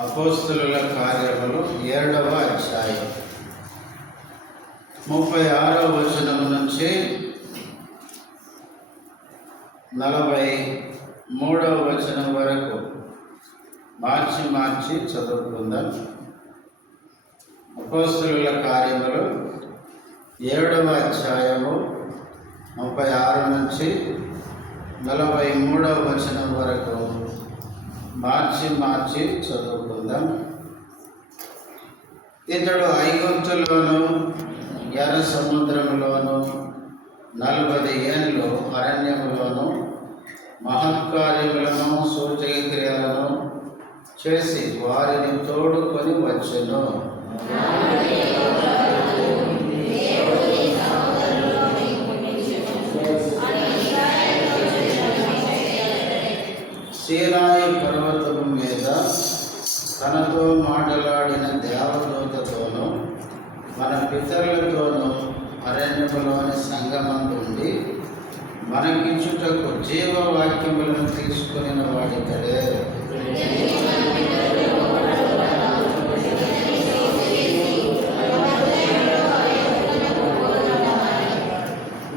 అపోస్తలుల కార్యములు 7వ అధ్యాయం 36వ వచనం నుంచి 43వ వచనం వరకు మార్చి చదువుకుందాం. అపోస్తలుల కార్యములు 7వ అధ్యాయము 36 నుంచి 43వ వచనం వరకు మార్చి చదువుకుందాం. ఇతడు ఐగుప్తులోను ఎర్ర సముద్రములోను 40 ఏళ్ళు అరణ్యములోను మహత్కార్యములను సూచక క్రియలను చేసి వారిని తోడుకొని వచ్చెను. సీనాయి పర్వతము మీద తనతో మాట్లాడిన దేవదూతతోనూ మన పితరులతోనూ అరణ్యములోని సంగమందుండి మనకిచ్చుటకు జీవవాక్యములను తీసుకుని వాడితడే.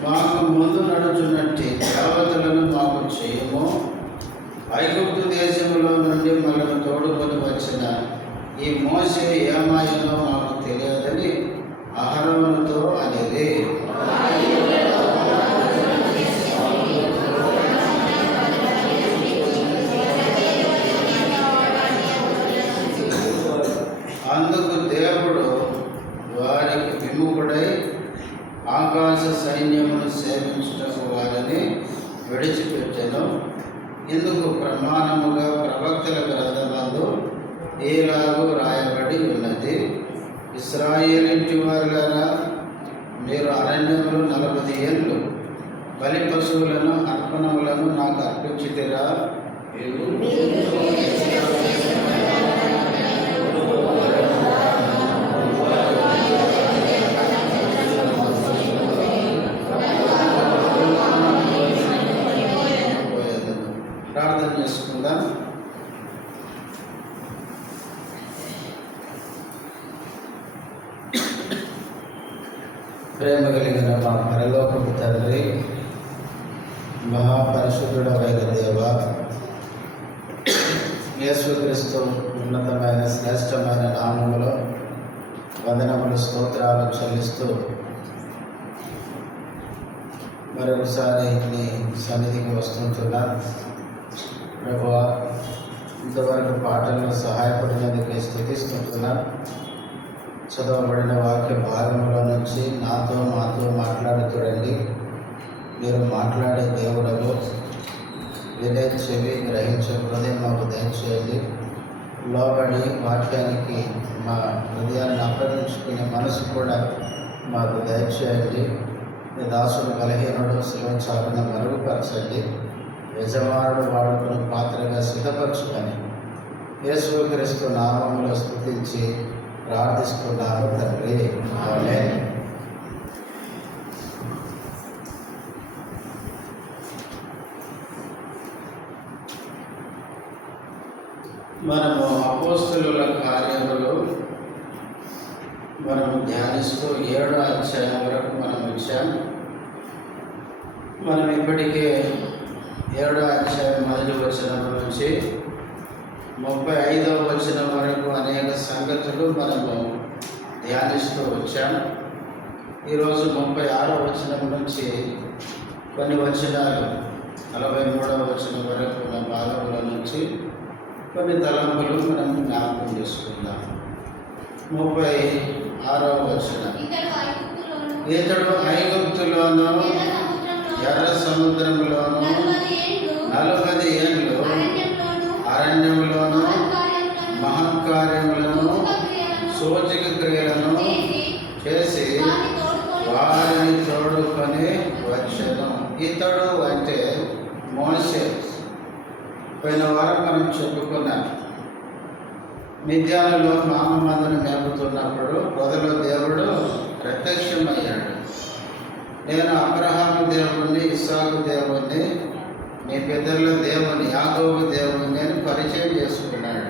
మాకు ముందు నడుచున్నట్టి దేవతలను మాకు చేయము. ఐగుప్తు దేశములో నుండి మనకు తోడుకొని వచ్చిన ఈ మోషే ఏమాయనో మాకు తెలియదని అహరోనుతో అనేది. అందుకు దేవుడు వారికి విముఖుడై ఆకాశ సైన్యమును సేవించుటకు వారిని విడిచిపెట్టెను. ఇందుకు ప్రమాణముగా ప్రవక్తల గ్రంథమందు ఈలాగు రాయబడి ఉన్నది: ఇశ్రాయేలింటి వారులారా, మీరు అరణ్యములు 40 ఏళ్ళు బలి పశువులను అర్పణములను నాకు అర్పించితిరా. ప్రార్థన చేసుకుందాం. ప్రేమ కలిగిన మా పరలోకపు తండ్రి, మహాపరిశుద్ధుడైన దేవ, యేసుక్రీస్తు ఉన్నతమైన శ్రేష్టమైన నామములో వందనములు స్తోత్రాలు చెల్లిస్తూ మరొకసారి నీ సన్నిధికి వస్తుంటున్నా. ప్రభువా, ఇంతవరకు పాటల్లో సహాయపడినందుకే స్తుతిస్తుంటున్నా. చదవబడిన వాక్య భాగంలో నుంచి మాతో మాట్లాడుతురండి. మీరు మాట్లాడే దేవుడవు. వినే చెవి, గ్రహించే హృదయం మాకు దయచేయండి. లోబడి వాక్యానికి మా హృదయాన్ని అప్పగించుకునే మనసు కూడా మాకు దయచేయండి. మీ దాసుడు బలహీనుడు శివంచాలను మరుగుపరచండి. యజమానుడు వాడుకున్న పాత్రగా సిద్ధపరచుకొని యేసుక్రీస్తు నామములో స్తుతించి ప్రార్థిస్తున్నాను తండ్రి, ఆమేన్. మనము అపోస్తలుల కార్యములు ధ్యానిస్తూ 7వ అధ్యాయం వరకు మనం వచ్చాం. మనం ఇప్పటికే 7వ అధ్యాయం 1వ వచనం నుంచి 35వ వచనం వరకు అనేక సంగతులు మనము ధ్యానిస్తూ వచ్చాం. ఈరోజు 36వ వచనం నుంచి కొన్ని వచనాలు 43వ వచనం వరకు ఉన్న భాగముల నుంచి కొన్ని తలంపులు మనం జ్ఞాపకం చేసుకుందాం. 36వ వచనం: ఇతడు ఐగుప్తులోను ఎర్ర సముద్రంలోను 40 ఏళ్ళు అరణ్యములోను మహత్కార్యములను సూచక క్రియలను చేసి వారిని తోడుకొని వచ్చెను. ఇతడు అంటే మోషే. పోయిన వారం మనం చెప్పుకున్నాం. మిద్యానులో మామ మందను మేపుతున్నప్పుడు పొదలో దేవుడు ప్రత్యక్షమయ్యాడు. నేను అబ్రహాము దేవుణ్ణి, ఇస్సాకు దేవుణ్ణి, నీ పితరుల దేవుని యాకోబు దేవుని నేను పరిచయం చేసుకున్నాడు.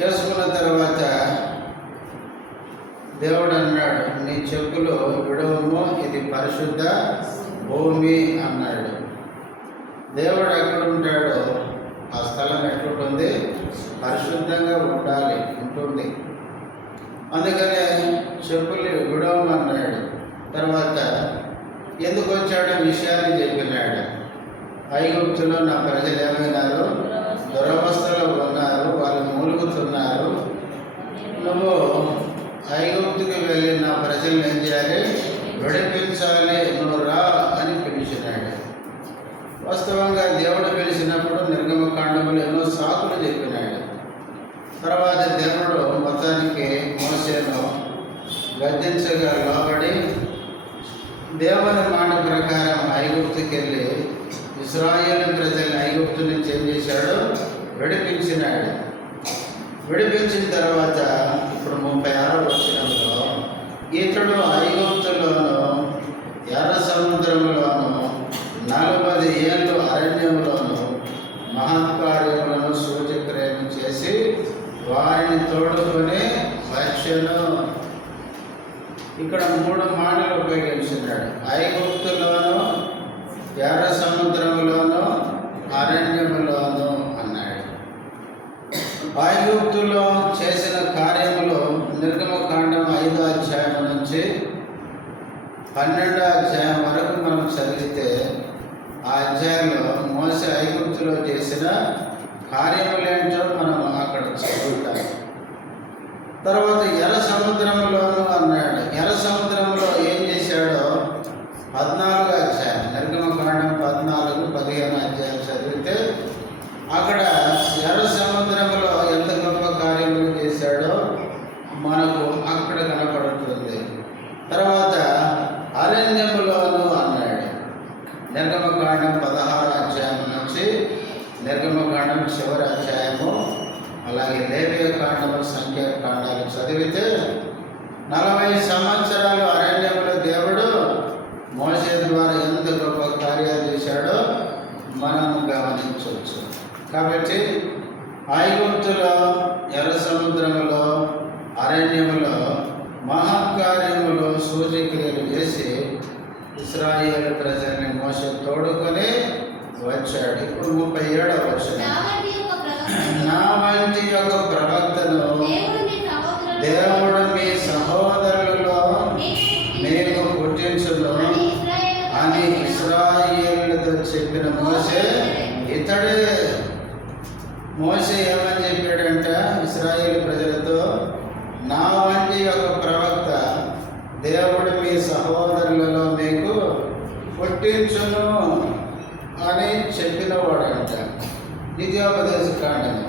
చేసుకున్న తర్వాత దేవుడు అన్నాడు, నీ చెప్పులు విడవము, ఇది పరిశుద్ధ భూమి అన్నాడు. దేవుడు ఎక్కడుంటాడో ఆ స్థలం ఎట్లుంటుంది? పరిశుద్ధంగా ఉంటుంది. అందుకనే చెప్పులు విడవమన్నాడు. తర్వాత ఎందుకు వచ్చాడో విషయాన్ని చెప్పినాడు. ఐగుప్తులో నా ప్రజలు ఏమైనారు? దురవస్థలో ఉన్నారు, వాళ్ళు మూలుగుతున్నారు. నువ్వు ఐగుప్తుకి వెళ్ళి నా ప్రజలను ఏం చేయాలి? విడిపించాలి, నువ్వు రా అని పిలిచినాడు. వాస్తవంగా దేవుడు పిలిచినప్పుడు నిర్గమకాండములు ఎన్నో సాకులు చెప్పినాడు. తర్వాత దేవుడు మొత్తానికి మోసేను గద్దించగా లోబడి దేవుని మాట ప్రకారం ఐగుప్తుకి వెళ్ళి ఇశ్రాయేలు ప్రజల్ని ఐగుప్తు నుంచి ఏం చేశాడు? విడిపించినాడు. విడిపించిన తర్వాత ఇప్పుడు 36వ వచనంలో ఇతడు ఐగుప్తులోను ఎర్ర సముద్రంలోను 40 ఏళ్ళు అరణ్యంలోను మహత్కార్యములను సూచక్రియలు చేసి వారిని తోడుకొని వచ్చెను. ఇక్కడ 3 మాటలు ఉపయోగించినాడు. ఐగుప్తులోను, ఎర్ర సముద్రంలోను, అరణ్యములోను అన్నాడు. ఐగుప్తులో చేసిన కార్యములు నిర్గమకాండం 5వ అధ్యాయం నుంచి 12వ అధ్యాయం వరకు మనం చదివితే ఆ అధ్యాయంలో మోసే ఐగుప్తులో చేసిన కార్యములేంటో మనం అక్కడ చదువుతాం. తర్వాత ఎర్ర సముద్రంలోను అన్నాడు. ఎర్ర సముద్రంలో ఏం చేశాడో 14వ అధ్యాయం నిర్గమకాండం 14, 15 అధ్యాయం చదివితే అక్కడ ఎర్ర సముద్రంలో ఎంత గొప్ప కార్యములు చేశాడో మనకు అక్కడ కనపడుతుంది. తర్వాత అరణ్యములోను అన్నాడు. నిర్గమకాండం 16వ అధ్యాయం నుంచి నిర్గమకాండం చివరి అధ్యాయము, అలాగే లేవియకాండము, సంఖ్యాకాండాలు చదివితే 40 సంవత్సరాలు అరణ్యంలో దేవుడు మోసే ద్వారా ఎంత గొప్ప కార్యాలు చేశాడో మనం గమనించవచ్చు. కాబట్టి ఐగుప్తులో, ఎర్ర సముద్రములో, అరణ్యములో మహత్కార్యములు సూచక్రియలు చేసి ఇశ్రాయేలు ప్రజల్ని మోసే తోడుకొని వచ్చాడు. ఇప్పుడు 37వ వచనం, నా వంటి ఒక ప్రవక్తను దేవుడు మీ సహోదరులలో మీకు పుట్టించును అని ఇశ్రాయేలుతో చెప్పిన మోసే ఇతడే. మోసే ఏమని చెప్పాడంట ఇశ్రాయేలు ప్రజలతో? నా వంటి ఒక ప్రవక్త దేవుడు మీ సహోదరులలో మీకు పుట్టించును అని చెప్పినవాడంట. ద్వితీయోపదేశకాండము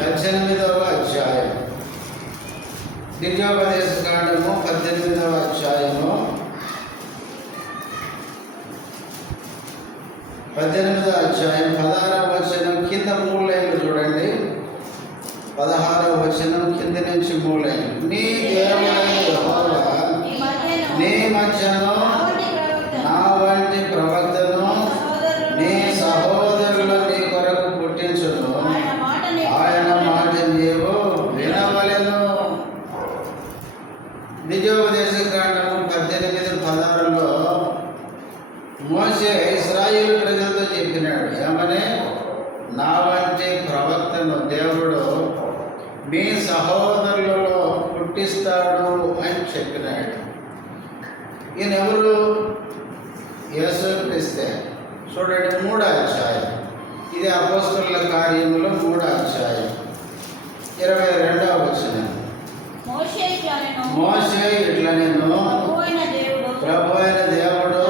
18వ అధ్యాయం, ద్వితీయోపదేశకాండము 18వ అధ్యాయము 18వ అధ్యాయం 16వ వచనం కింద 3 లైన్లు చూడండి. 16వ వచనం కింద నుంచి 3 లైన్లు. నీ దేవుడైన యెహోవా నీ మధ్యను నా వంటి ప్రవక్తను నీ సహోదరులు నీ కొరకు పుట్టించును, ఆయన మాట నీవు వినవలెను. ద్వితీయోపదేశకాండము 18:16లో మోసే ఇశ్రాయేలు ప్రజలతో చెప్పినాడు ఏమని? నా వంటి ప్రవక్తను దేవుడు మీ సహోదరులలో పుట్టిస్తాడు అని చెప్పినాడు. ఈయన ఎవరు? యేసుక్రీస్తే. చూడండి 3వ అధ్యాయం, ఇది అపోస్తలుల కార్యములు 3వ అధ్యాయం 22వ వచనం. మోసే ఇట్లా నేను ప్రభు అయిన దేవుడు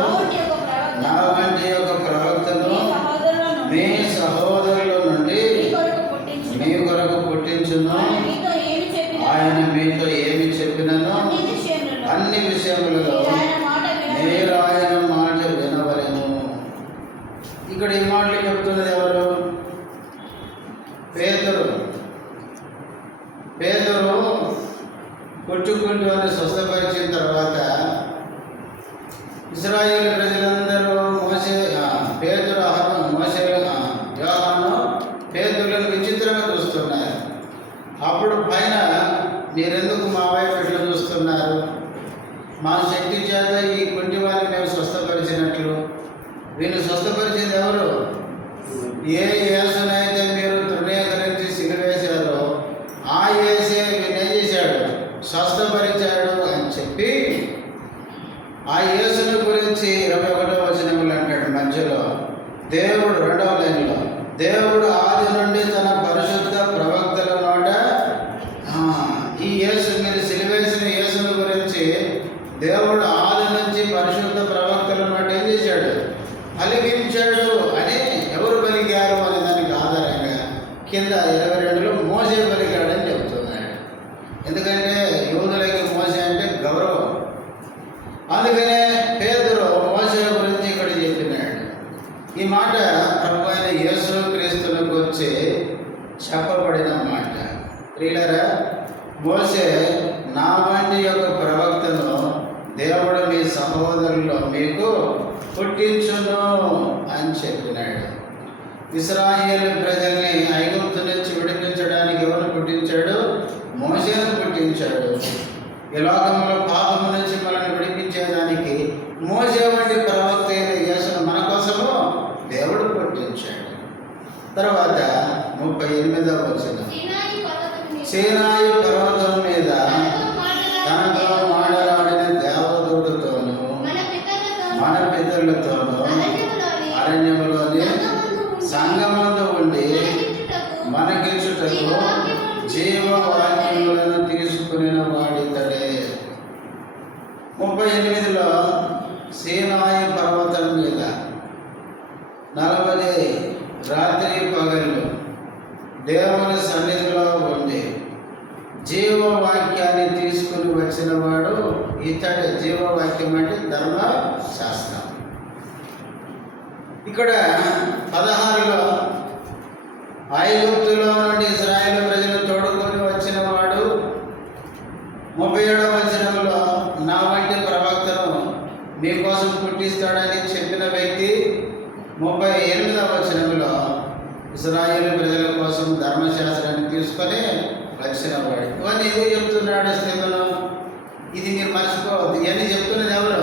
నా వంటి ఒక ప్రవక్తను మీ సహోదరుల నుండి మీ కొరకు పుట్టించును, ఆయన మీతో ఏమి చెప్పినను అన్ని విషయములలో మీరు ఆయన మాట వినవలెను. ఇక్కడ ఈ మాటలు చెప్తున్నది ఎవరు? పేతురు. పేతురు కొట్టుకుంటూ అని స్వస్థపరిచిన తర్వాత ఇశ్రాయేలు ప్రజలందరూ పేతురు యోహాను పేతురులను విచిత్రంగా చూస్తున్నారు. అప్పుడు పైన మీరెందుకు మా వైపు ఎట్లా చూస్తున్నారు? మా శక్తి చేత ఈ కుంటి వారిని మేము స్వస్థపరిచినట్లు. వీళ్ళు స్వస్థపరిచింది ఎవరు? ఏ యేసునైతే మీరు తృణీకరించి సిలువేశారో ఆ యేసే వీళ్ళు ఏం చేశాడు? స్వస్థపరిచాడు అని చెప్పి ఆ యేసుని గురించి 21వ వచనములు అంటాడు మధ్యలో. దేవుడు 2వ లైన్లో, దేవుడు ఆది నుండి తన పరిశుద్ధ ప్రవక్తల నోట ఈ యేసు, మీరు సిలువేసిన యేసుని గురించి దేవుడు ఆది నుంచి పరిశుద్ధ ప్రవక్తల నోట ఏం చేశాడు? పలికించాడు అని. ఎవరు పలికారు అనే దానికి ఆధారంగా కింద 22లో మోసే పలికాడని చెప్తున్నాడు. ఎందుకంటే యూదులకి మోసే అంటే గౌరవం. అందుకనే పేతురు మోసే గురించి ఇక్కడ చెప్పినాడు. ఈ మాట ప్రభు అయిన యేసు క్రీస్తుల గురించి చెప్పబడిన మాట. ప్రియులారా, మోసే నా వంటి యొక్క ప్రవక్తను దేవుడు మీ సహోదరుల్లో మీకు పుట్టించును అని చెప్పినాడు. ఇశ్రాయేలు ప్రజల్ని ఐగుప్తు నుంచి విడిపించడానికి ఎవరు పుట్టించాడు? మోసేను పుట్టించాడు. ఈ లోకంలో పాపము నుంచి మనల్ని విడిపించేదానికి మోసే వంటి ప్రవక్త అయిన యేసును మన కోసము దేవుడు పుట్టించాడు. తర్వాత 38వ వచనం, సీనాయి పర్వతం మీద తనతో మాట్లాడిన దేవదూతతోనూ మన పితరులతోనూ అరణ్యములోని సంగమందు ఉండి మనకిచ్చుటకు జీవవాక్యములను తీసుకుని వాడితడే. 38లో సీనాయి పర్వతం మీద 40 రాత్రి పగళ్ళు దేవుని సన్నిధిలో ఉండి జీవవాక్యాన్ని తీసుకుని వచ్చిన వాడు ఇతడే. జీవవాక్యం అంటే ధర్మశాస్త్రం. ఇక్కడ 16లో ఐగుప్తులో నుండి ఇశ్రాయేలు ప్రజలు తోడుకొని వచ్చిన వాడు. 37వ వచనంలో నా వంటి ప్రవక్తను మీకోసం పుట్టిస్తాడని చెప్పిన వ్యక్తి. 38వ వచనంలో ఇశ్రాయేలు ప్రజల కోసం ధర్మశాస్త్రాన్ని తీసుకొని వచ్చిన వాడు. ఇవన్నీ ఎందుకు చెప్తున్నాడు స్టెఫెను? ఇది మీరు మర్చిపోవద్దు. ఇవన్నీ చెప్తున్నది ఎవరు?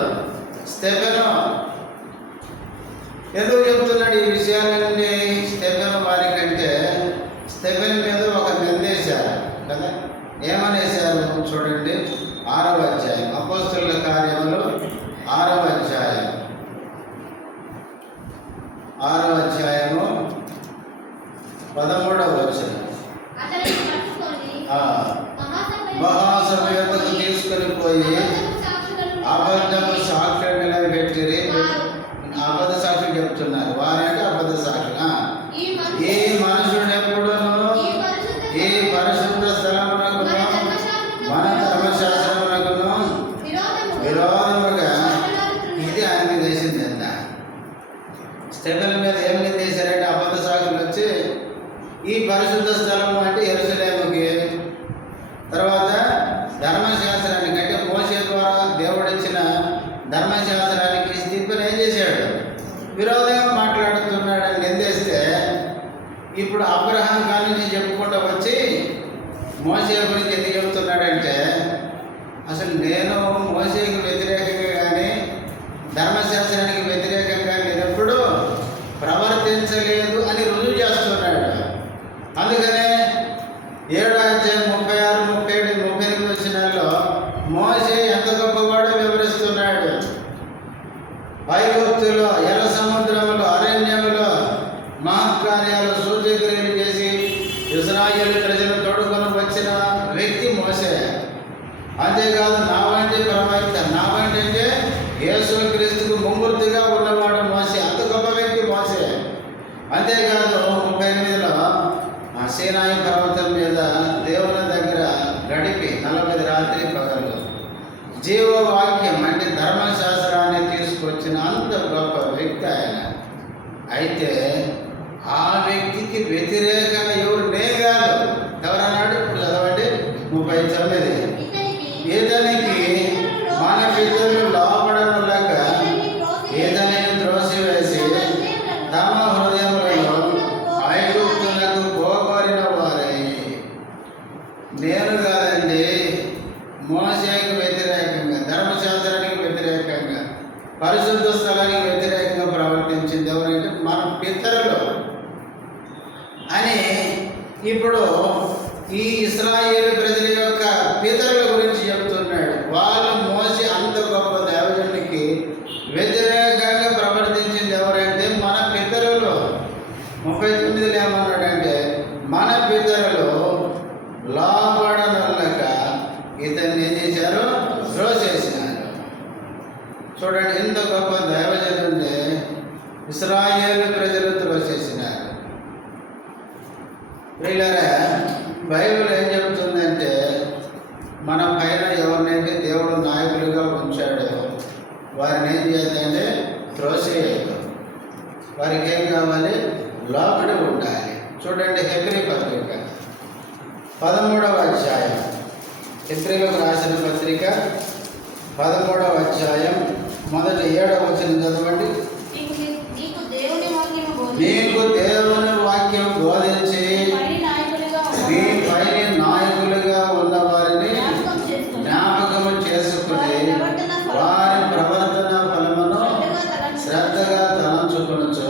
స్టెఫెను. ఎందుకు చెప్తున్నాడు ఈ విషయాలన్నీ స్టెఫెను వారికంటే? స్టెఫెన్ మీద ఒక నిందేశారు కదా. ఏమనేశారు చూడండి. 6వ అధ్యాయం, అపోస్తలుల కార్యములు 6వ అధ్యాయం, 6వ అధ్యాయము 13వ వచనం. మహాసభ యొక్కకు తీసుకొని పోయి అబద్ధపు సాక్షులు నిలబెట్టిరి. అబద్ధ సాక్షులు చెప్తున్నారు. వారంటే అబద్ధ సాక్షులు. ఈ మనుషుడు ఎప్పుడును ఈ పరిశుద్ధ స్థలమునకును మన ధర్మశాస్త్రమునకును విరోధముగా ఇది ఆయన చేసింది. ఎంత స్టెఫెను మీద ఏం చేశారంటే అబద్ధ సాక్షులు వచ్చి ఈ పరిశుద్ధ స్థలము అంటే యెరూషలేముకి, తర్వాత ధర్మశాస్త్రానికి అంటే మోసే ద్వారా దేవుడిచ్చిన ధర్మశాస్త్రానికి స్టెఫెను ఏం చేశాడు? విరోధంగా మాట్లాడుతున్నాడని నిందేస్తే, ఇప్పుడు అబ్రహాం కాడి నుంచి చెప్పుకుంటూ వచ్చి మోసే గురించి ఎందుకు చెబుతున్నాడంటే, అసలు నేను మోసేకి వ్యతిరేకంగా కానీ ధర్మశాస్త్రానికి వ్యతిరేకంగా నేను ఎప్పుడూ ప్రవర్తించలేదు అని రుజువు చేస్తున్నాడు. అందుకనే 7వ అధ్యాయం 36, 37, 38 వచనాల్లో మోసే ఎంత గొప్పవాడో వివరిస్తున్నాడు. ఐగుప్తులో, ఎర్ర సముద్రములో, అరణ్యములో మహత్కార్యాలు, సూచక్రియలు చేసి ఇశ్రాయేలు ప్రజలు తోడుకొని వచ్చిన వ్యక్తి మోసే. అంతేకాదు నా వంటి ప్రవక్త, నా వంటి అంటే యేసు క్రీస్తుకు ముమ్మూర్తిగా ఉన్నవాడు మోసే. అంత గొప్ప వ్యక్తి మోసే. అంతేకాదు 38లో సీనాయి పర్వతం మీద దేవుని దగ్గర గడిపి 40 రాత్రి పగలు జీవవాక్యం అంటే ధర్మశాస్త్రాన్ని తీసుకొచ్చిన అంత గొప్ప వ్యక్తి ఆయన. అయితే ఆ వ్యక్తికి వ్యతిరేకంగా ఎవరు నేను కాదు. ఎవరన్నాడు? ఇప్పుడు చదవండి 39. ఇతనికి మన పితరులు లోపడనులక ఇతనిని త్రోసివేసి తమ హృదయములలో ఐగుప్తులకు పోగొరిన వారై. అని ఇప్పుడు ఈ ఇశ్రాయేలు ప్రజల యొక్క పితరుల గురించి చెప్తున్నాడు. వాళ్ళు మోసి అంత గొప్ప దైవజనునికి వ్యతిరేకంగా ప్రవర్తించింది ఎవరంటే మన పితరులు. 39 ఏమన్నాడంటే, మన పితరులు లోబడనొల్లక ఇతన్ని ఏం చేశారు? త్రోసేసినారు. చూడండి, ఇంత గొప్ప దైవజనుడిని ఇశ్రాయేలు ప్రజలు త్రోసేసినారు. ప్రియులారా, బైబిల్ ఏం చెబుతుందంటే, మన పైన ఎవరినైతే దేవుడు నాయకులుగా ఉంచాడో వారిని ఏం చేయాలంటే త్రోసేయదు. వారికి ఏం కావాలి? లోబడి ఉండాలి. చూడండి, హెబ్రీ పత్రిక 13వ అధ్యాయం, హెబ్రీలకు రాసిన పత్రిక 13వ అధ్యాయం మొదటి 7వ వచనం చదవండి. నీకు దేవుని వాక్యం బోధించి మీ పైన నాయకులుగా ఉన్న వారిని జ్ఞాపకము చేసుకుని వారి ప్రవర్తన ఫలమును శ్రద్ధగా తలంచుకొనుచు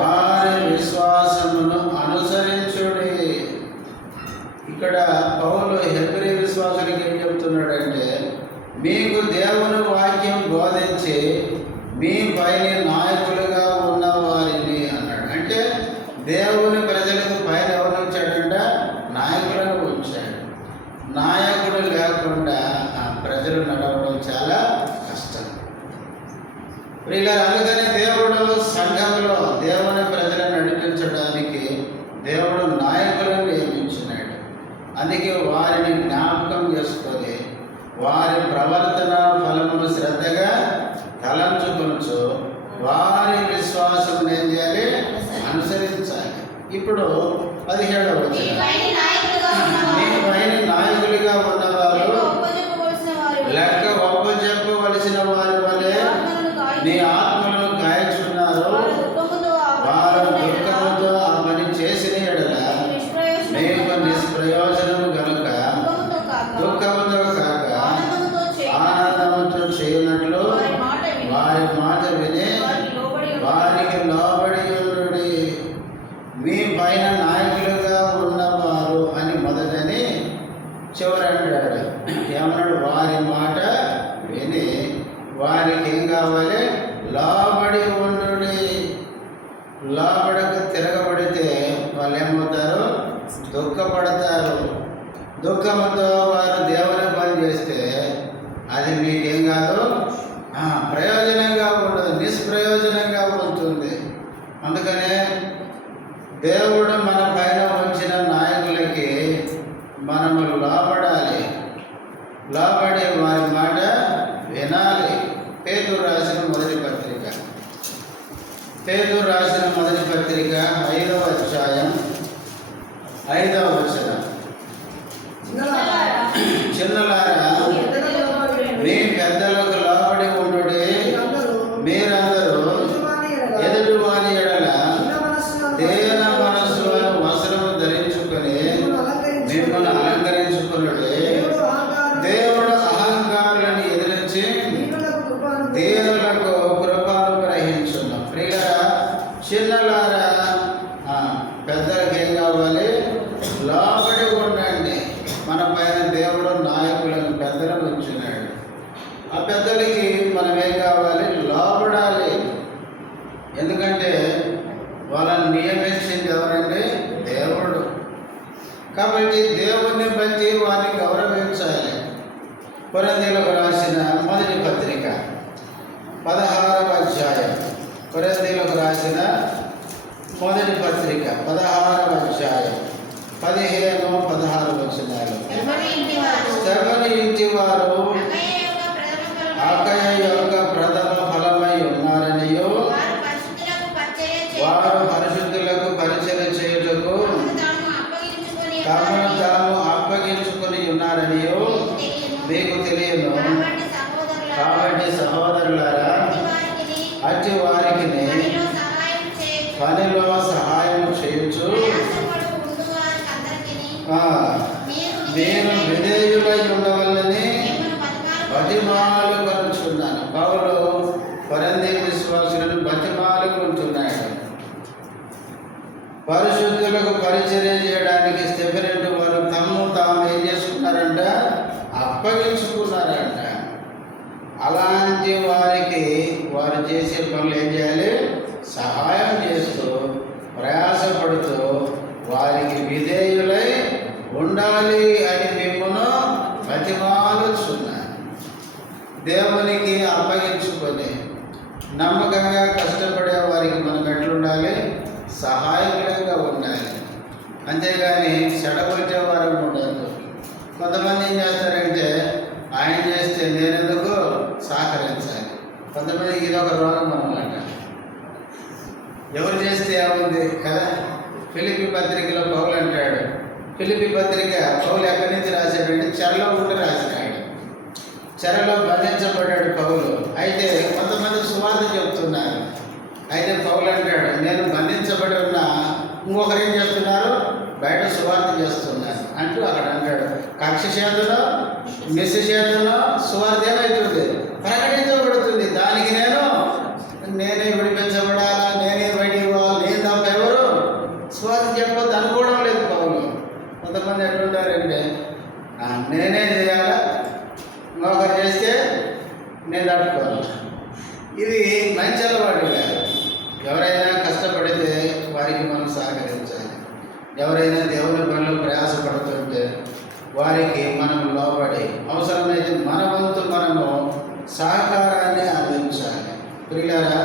వారి విశ్వాసమును అనుసరించుడి. ఇక్కడ పౌలు హెబ్రీ విశ్వాసునికి ఏం చెబుతున్నాడంటే, మీకు దేవుని వాక్యం బోధించి మీ పైన నాయకులుగా ఉన్న వారిని అన్నాడు. అంటే దేవుని ప్రజలకు పైన ఎవరు ఉంచాడంట? నాయకులను ఉంచాడు. నాయకుడు లేకుండా ప్రజలు నడవడం చాలా కష్టం. అందుకని దేవుడు సంఘంలో దేవుని ప్రజలను నడిపించడానికి దేవుడు నాయకులను నియమించినాడు. అందుకే వారిని జ్ఞాపకం చేసుకొని వారి ప్రవర్తన ఫలమును శ్రద్ధగా తలంచుకొనుచు వారి విశ్వాసం ఏం చేయాలి? అనుసరించాలి. ఇప్పుడు 17వ వచనం, మీ పైన నాయకులుగా ఉన్నవారు లెక్క ఒప్పజెప్పవలసిన వారి వలె మీ ఆత్మలను కాయచున్నారు. వారు దుఃఖముతో ఆ పని చేసిన ఎడల మీకు నిష్ప్రయోజనము కనుక దుఃఖముతో కాక ఆనందముతో చేయనట్లు వారి మాట విని వారికి లోబడి ఉండుడి. మీ పైన నాయకులుగా ఉన్నవారు అని మొదటని చివరంటాడు. ఏమన్నాడు? వారి మాట విని వారికి ఏం కావాలి? లోబడి ఉండుడి. లోబడక తిరగబడితే వాళ్ళు ఏమవుతారు? దుఃఖపడతారు. దుఃఖంతో వారు దేవుని పని చేస్తే అది మీకేం కాదు? ప్రయోజనంగా ఉండదు, నిష్ప్రయోజనంగా ఉంటుంది. అందుకనే దేవుడు మన పైన ఉంచిన నాయకులకి మనము లోబడాలి. లోబడి వారి మాట వినాలి. పేతురు రాసిన మొదటి పత్రిక 5వ అధ్యాయం 5వ వచనం, చిన్నలారా మీ పెద్దలకు లోబడి ఉండుడి. మీరందరూ ఎదుటి వారి ఎడల దేన మనస్సులను వస్త్రము ధరించుకొని మిమ్మల్ని అలంకరించుకునుడి. దేవుడు అహంకారులను ఎదిరించి దేవులకు కృపను గ్రహించును. ప్రియులారా, చిన్నలారా, పెద్దలకు ఏం కావాలి? లోబడి ఉండండి. మన పైన దేవుడు నాయకులను పెద్దలను ఉంచున్నాడు. ఆ పెద్దలకి మనం ఏం కావాలి? లోబడాలి. ఎందుకంటే వాళ్ళని నియమించింది ఎవరండి? దేవుడు. కాబట్టి దేవుణ్ణి బట్టి వారిని గౌరవించాలి. కొరింథీయులకు రాసిన మొదటి పత్రిక 16వ అధ్యాయం, కొరింథీయులకు రాసిన మొదటి పత్రిక 16వ అధ్యాయం 15-16 వచనాలు. స్తెఫను ఇంటి వారు అకయ యొక్క ప్రథమ ఫలమై ఉన్నారనియో వారు పరిశుద్ధులకు పరిచయం చేయుటకు తమను తాము అప్పగించుకొని ఉన్నారనియో మీకు తెలియను. కాబట్టి సహోదరులారా, అట్టి వారికి పనిలో సహాయం చేయొచ్చు నేను విధేయులై ఉండవల్లని బతిమాలు కలుచున్నాను. పౌలు కొరింథీ విశ్వాసులను బతిమాలు కొంటున్నాడు. పరిశుద్ధుల మనుషులకు పరిచర్య చేయడానికి స్టెఫెనెట్ వారు తమ్ము తాము ఏం చేసుకున్నారంట, అప్పగించుకున్నారంట. అలాంటి వారికి వారు చేసే పనులు ఏం చేయాలి? సహాయం చేస్తూ ప్రయాసపడుతూ వారికి విధేయులై ఉండాలి అని మిమ్మల్ని బతిమాలుచున్నాను. దేవునికి అప్పగించుకొని నమ్మకంగా కష్టపడే వారికి మనం ఎట్లుండాలి? సహాయకులంగా ఉండాలి. అంతేగాని చెడగొట్టే వారు ఉండదు. కొంతమంది ఏం చేస్తారంటే, ఆయన చేస్తే నేనెందుకు సహకరించాలి. కొంతమందికి ఇదొక రోగం అన్నమాట. ఎవరు చేస్తే ఏముంది కదా. ఫిలిప్పీ పత్రికలో పౌలు అంటాడు, ఫిలిప్పీ పత్రిక పౌలు ఎక్కడి నుంచి రాశాడంటే చెరలో ఉండి రాసినాడు. చెరలో బంధించబడ్డాడు పౌలు. అయితే కొంతమంది సువార్త చెప్తున్నారు. అయితే పౌలు అంటాడు, నేను బంధించబడి ఉన్నా, ఇంకొకరు ఏం చేస్తున్నారు? బయట సువార్త చేస్తున్నారు అంటూ అక్కడ అంటాడు. కక్ష చేతులో మిస్ చేతులో సువార్త ఏమవుతుంది? ప్రకటించబడుతుంది. దానికి నేనే విడిపించబడాలా, నేనే బయటికి పోవాలి, నేను తప్ప ఎవరు సువార్త చెప్పొద్దు అనుకోవడం లేదు పౌలు. కొంతమంది ఎట్లుంటారంటే, నేనే చేయాలా, ఇంకొకరు చేస్తే నేను తట్టుకోవాలి. ఇది మంచి అలవాటు కాదు. ఎవరైనా కష్టపడితే వారికి మనం సహకరించాలి. ఎవరైనా దేవుని పనులు ప్రయాసపడుతుంటే వారికి మనం లోబడి అవసరమైతే మన వంతు మనము సహకారాన్ని అందించాలి. ప్రియులారా,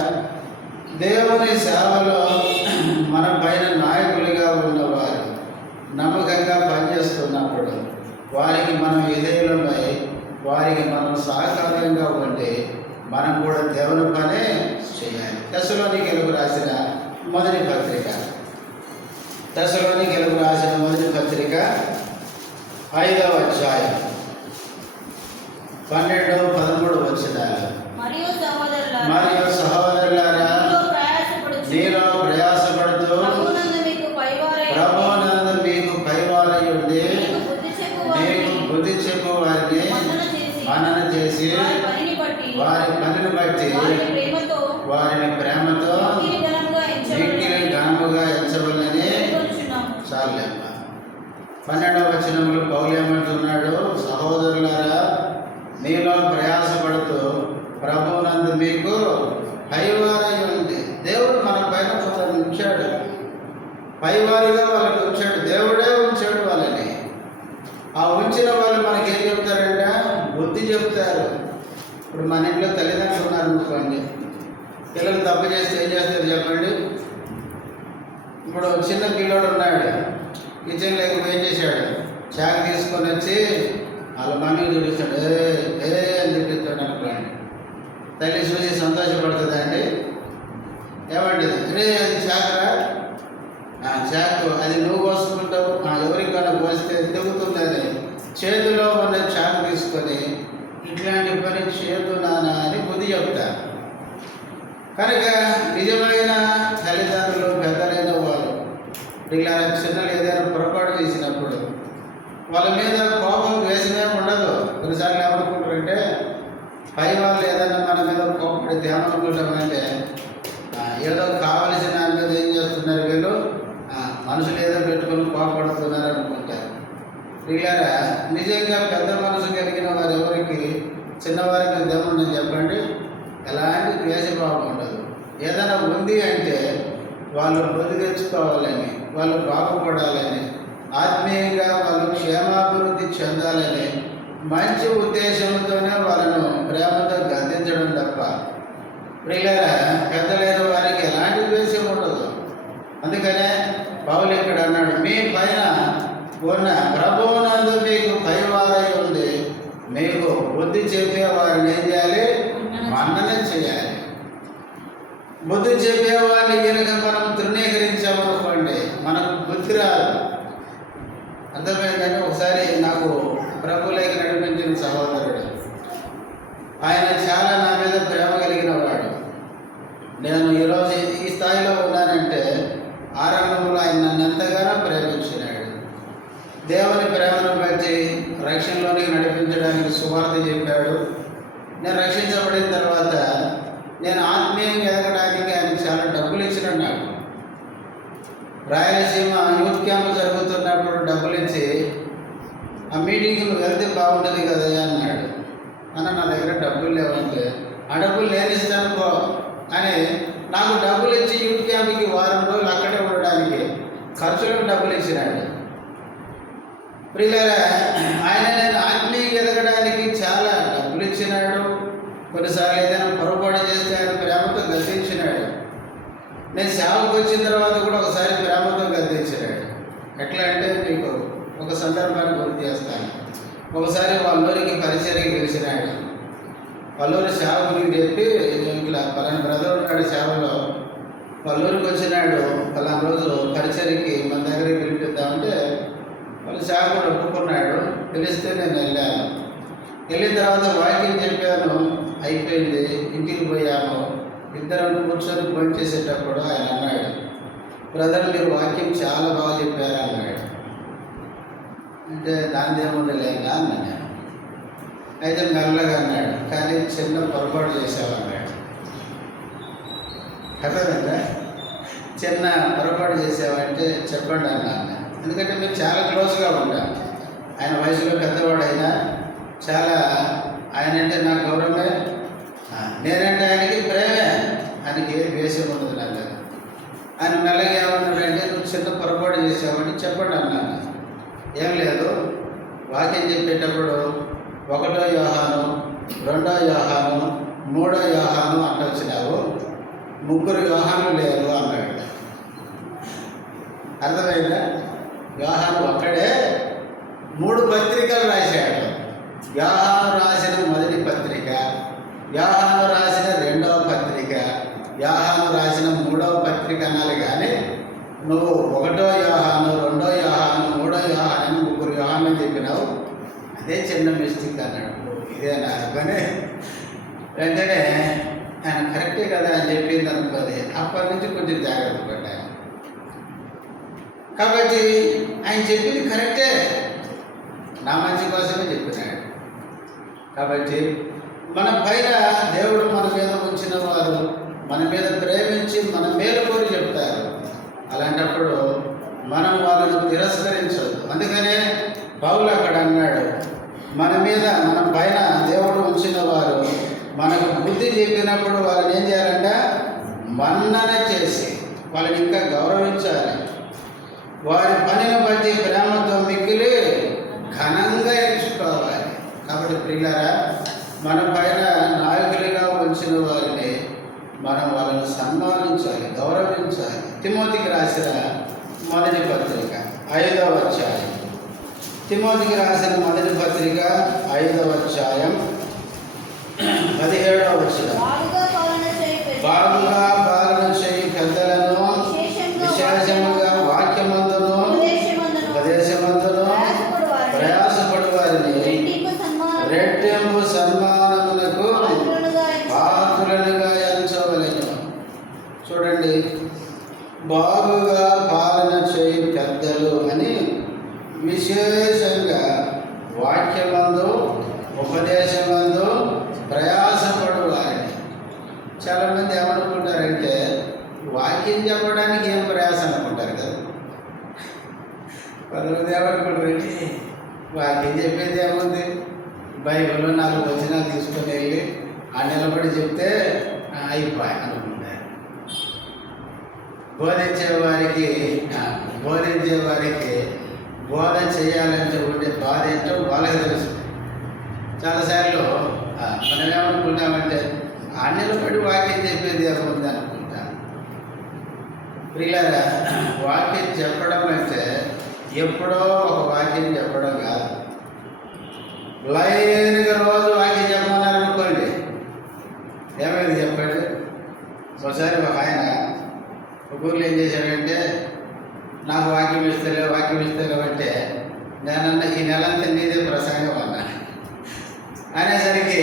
దేవుని సేవలో మన పైన నాయకులుగా ఉన్నవారు నమ్మకంగా పనిచేస్తున్నప్పుడు వారికి మనం విధేయులమై వారికి మనం సహకారంగా ఉండి మనం కూడా దేవుని పనే చేయాలి. తెస్సలోనికీయులకు రాసిన మొదటి పత్రిక, తెస్సలోనికీయులకు రాసిన మొదటి పత్రిక 5వ అధ్యాయం 12-13 వచనాలు. మరియు సహోదరులారా, నీలో ప్రయాసపడుతూ ప్రభువునందు మీకు పైవారై ఉండి మీకు బుద్ధి చెప్పు వారిని మనన చేసి వారి పనిని బట్టి వారిని ప్రేమతో మిక్కిలి ఘనముగా ఎంచవలని. చాలేమ్మ. 12వ వచనంలో పౌలు ఏమంటున్నాడు? సహోదరులారా, నీలో ప్రయాసపడుతూ ప్రభువునందు మీకు పైవారై ఉంది. దేవుడు మన పైన కొందరు ఉంచాడు, పైవారిగా వాళ్ళని ఉంచాడు. దేవుడే ఉంచాడు వాళ్ళని. ఆ ఉంచిన వాళ్ళు మనకి ఏం చెప్తారంటే బుద్ధి చెప్తారు. ఇప్పుడు మన ఇంట్లో తల్లిదండ్రులు ఉన్నారు అనుకోండి, పిల్లలు తప్పు చేస్తే ఏం చేస్తారు చెప్పండి? ఇప్పుడు చిన్న పిల్లోడు ఉన్నాడు, కిచెన్లోకి ఏం చేశాడు? చాక్ తీసుకొని వచ్చి వాళ్ళ మమ్మీ చూపిస్తాడు, ఏ అని చూపిస్తాడు అనుకోండి. తల్లి చూసి సంతోషపడుతుందా అండి? ఏమంటుంది? రే అది చాకరా, చాకు అది నువ్వు కోసుకుంటావు, ఎవరికైనా కోస్తే తెగుతుందని చేతిలో ఉన్న చాకు తీసుకొని ఇట్లాంటి పని చేతున్నానా అని బుద్ధి చెప్తారు. కనుక నిజమైన తల్లిదండ్రులు పెద్దలైన వాళ్ళు ఇలా చిన్నలు ఏదైనా పొరపాటు చేసినప్పుడు వాళ్ళ మీద కోపం వేసినే ఉండదు. కొన్నిసార్లు ఏమనుకుంటారంటే పై వాళ్ళు ఏదైనా మన మీద కోపడితే ఏమనుకుంటామంటే ఏదో కావలసిన దాని మీద ఏం చేస్తున్నారు వీళ్ళు, మనుషులు ఏదో పెట్టుకుని కోపడుతున్నారు అనుకుంటారు. వీళ్ళారా నిజంగా పెద్ద మనసు కలిగిన వారు ఎవరికి చిన్నవారి మీద ఏముందని చెప్పండి? ఎలాంటి ద్వేషభావం ఉండదు. ఏదైనా ఉంది అంటే వాళ్ళు బుద్ధి తెచ్చుకోవాలని, వాళ్ళు బాగుపడాలని, ఆత్మీయంగా వాళ్ళు క్షేమాభివృద్ధి చెందాలని మంచి ఉద్దేశంతోనే వాళ్ళను ప్రేమతో గద్దించడం తప్ప ప్రియులారా పెద్దలైన వారికి ఎలాంటి ద్వేషం ఉండదు. అందుకనే పౌలు ఇక్కడ అన్నాడు, మీ పైన ఉన్న ప్రభువునందు మీకు పైవారై ఉంది, మీకు బుద్ధి చెప్పే వారిని ఏం చేయాలి? మన్నన చేయాలి. బుద్ధి చెప్పేవారిని కనుక మనం తృణీకరించామనుకోండి మనకు బుద్ధి రాదు. అర్థమైందంటే ఒకసారి నాకు ప్రభువులోకి నడిపించిన సహోదరుడు, ఆయన చాలా నా మీద ప్రేమ కలిగిన వాడు. నేను ఈరోజు ఈ స్థాయిలో ఉన్నానంటే ఆరంభంలో ఆయన నన్ను ఎంతగానో ప్రేమించినాడు. దేవుని ప్రేమను బట్టి రక్షణలోనికి నడిపించడానికి సువార్త చెప్పాడు. నేను రక్షించబడిన తర్వాత నేను ఆత్మీయంగా ఎదగడానికి ఆయన చాలా డబ్బులు ఇచ్చినాడు నాకు. రాయలసీమ యూత్ క్యాంప్ జరుగుతున్నప్పుడు డబ్బులు ఇచ్చి ఆ మీటింగ్కి నువ్వు వెళ్తే బాగుంటుంది కదా అన్నాడు. అన్న నా దగ్గర డబ్బులు లేవంటే, ఆ డబ్బులు నేను ఇస్తాను పో అని నాకు డబ్బులు ఇచ్చి యూత్ క్యాంప్కి వారం రోజులు అక్కడే ఉండడానికి ఖర్చులకు డబ్బులు ఇచ్చినాడు. ప్రియులారా, ఆయన నేను ఆత్మీయంగా ఎదగడానికి చాలా డబ్బులు ఇచ్చినాడు. కొన్నిసార్లు ఏదైనా పొరపాటు చేస్తే ఆయన ప్రేమతో గద్దించినాడు. నేను సేవకు వచ్చిన తర్వాత కూడా ఒకసారి ప్రేమతో గద్దించినాడు. ఎట్లా అంటే మీకు ఒక సందర్భాన్ని గుర్తు చేస్తాను. ఒకసారి వాళ్ళూరికి పరిచర్యకి పిలిచినాడు. వాళ్ళూరి సేవ గురించి చెప్పి ఇట్లా పలానా బ్రదర్ ఉన్నాడు సేవలో, వాళ్ళూరికి వచ్చినాడు, పలానా రోజు పరిచర్యకి మన దగ్గరికి పిలిపిద్దామంటే వాళ్ళు సేవకుడు ఒప్పుకున్నాడు. పిలిస్తే నేను వెళ్ళాను. వెళ్ళిన తర్వాత వాకింగ్ చెప్పాను, అయిపోయింది. ఇంటికి పోయాము. ఇద్దరం కూర్చొని ఫోన్ చేసేటప్పుడు ఆయన అన్నాడు, బ్రదర్ మీరు వాక్యం చాలా బాగా చెప్పారు అన్నాడు. అంటే దాని ఏముంది లేక అన్నాడు. అయితే మెల్లగా అన్నాడు, కానీ చిన్న పొరపాటు చేసావన్నాడు. అర్థమైందా? చిన్న పొరపాటు చేసావంటే చెప్పండి అన్న. ఎందుకంటే మీరు చాలా క్లోజ్గా ఉంటారు. ఆయన వయసులో పెద్దవాడైనా చాలా ఆయనంటే నాకు గౌరవమే, నేనంటే ఆయనకి ప్రేమే, ఆయనకి ఏ ద్వేషం ఉండదు నా దగ్గర. ఆయన మెల్లగా ఏమన్నాడంటే నువ్వు చిన్న పొరపాటు చేసావంటే చెప్పండి అన్నాను. ఏం లేదు, వాక్యం చెప్పేటప్పుడు 1 యోహాను 2 యోహాను 3 యోహాను అంటొచ్చినావు, 3 యోహాను లేరు అన్నాడు. అర్థమైందా? యోహాను ఒక్కడే 3 పత్రికలు రాశాడు. యోహాను రాసిన మొదటి పత్రిక, యోహాను రాసిన 2వ పత్రిక, యోహాను రాసిన 3వ పత్రిక అనాలి. కానీ నువ్వు 1 యోహాను 2 యోహాను 3 యోహాను అని 3 యోహాను చెప్పినావు, అదే చిన్న మిస్టేక్ అన్నాడు. ఇదేనా అనుకొని వెంటనే ఆయన కరెక్టే కదా అని చెప్పింది అనుకోని అప్పటి నుంచి కొంచెం జాగ్రత్త పడ్డాను. కాబట్టి ఆయన చెప్పింది కరెక్టే, నా మంచి కోసమే చెప్పినాడు. కాబట్టి మన పైన దేవుడు మన మీద ఉంచిన వారు మన మీద ప్రేమించి మన మేలు కోరి చెప్తారు. అలాంటప్పుడు మనం వాళ్ళను తిరస్కరించదు. అందుకనే పౌలు అక్కడ అన్నాడు, మన పైన దేవుడు ఉంచిన వారు మనకు బుద్ధి చెప్పినప్పుడు వాళ్ళని ఏం చేయాలంట? మన్నన చేసి వాళ్ళని ఇంకా గౌరవించాలి. వారి పనిని బట్టి ప్రేమతో మిగిలి ఘనంగా ఎంచుకోవాలి. కాబట్టి ప్రియులారా, మన పైన నాయకులుగా ఉంచిన వారిని మనం వాళ్ళని సన్మానించాలి, గౌరవించాలి. తిమోతికి రాసిన మొదటి పత్రిక 5వ అధ్యాయం, తిమోతికి రాసిన మొదటి పత్రిక 5వ అధ్యాయం 17వ వచనం, బాగుగా పాలన చేయి పెద్దలను విశేషముగా వాక్యమందును ఉపదేశమందును ప్రయాసపడు వారిని రెట్టింపు సన్మానములకు పాత్రులుగా ఎంచవలెను. చూడండి, బాగుగా పాలన చేయి పెద్దలు అని విశేషంగా వాక్యమందు ఉపదేశమందు ప్రయాసపడు వారిని. చాలామంది ఏమనుకుంటారంటే వాక్యం చెప్పడానికి ఏం ప్రయాసం అనుకుంటారు కదా. కొంతమంది ఏమనుకుంటారంటే వాక్యం చెప్పేది ఏముంది, బైబిల్లో 4 వచనాలు తీసుకొని వెళ్ళి ఆ నిలబడి చెప్తే అయిపోయి అనుకుంటారు. బోధించే వారికి బోధ చేయాలంటే ఉండే బాధ ఏంటో వాళ్ళకి తెలుసు. చాలాసార్లు మనం ఏమనుకుంటామంటే ఆ నిలబడి వాక్యం చెప్పేది ఏముంది అనుకుంటాం. ప్రియులారా, వాక్యం చెప్పడం అంటే ఎప్పుడో ఒక వాక్యం చెప్పడం కాదు. లైన్గా రోజు వాక్యం చెప్పమన్నారు అనుకోండి, ఏమైంది చెప్పండి. ఒకసారి ఒక ఆయన ఒక ఊర్లో ఏం చేశాడంటే, నాకు వాక్యం ఇస్తలేవు అంటే నేనన్నా ఈ నెలంతా నీదే ప్రసంగం అన్నా. అనేసరికి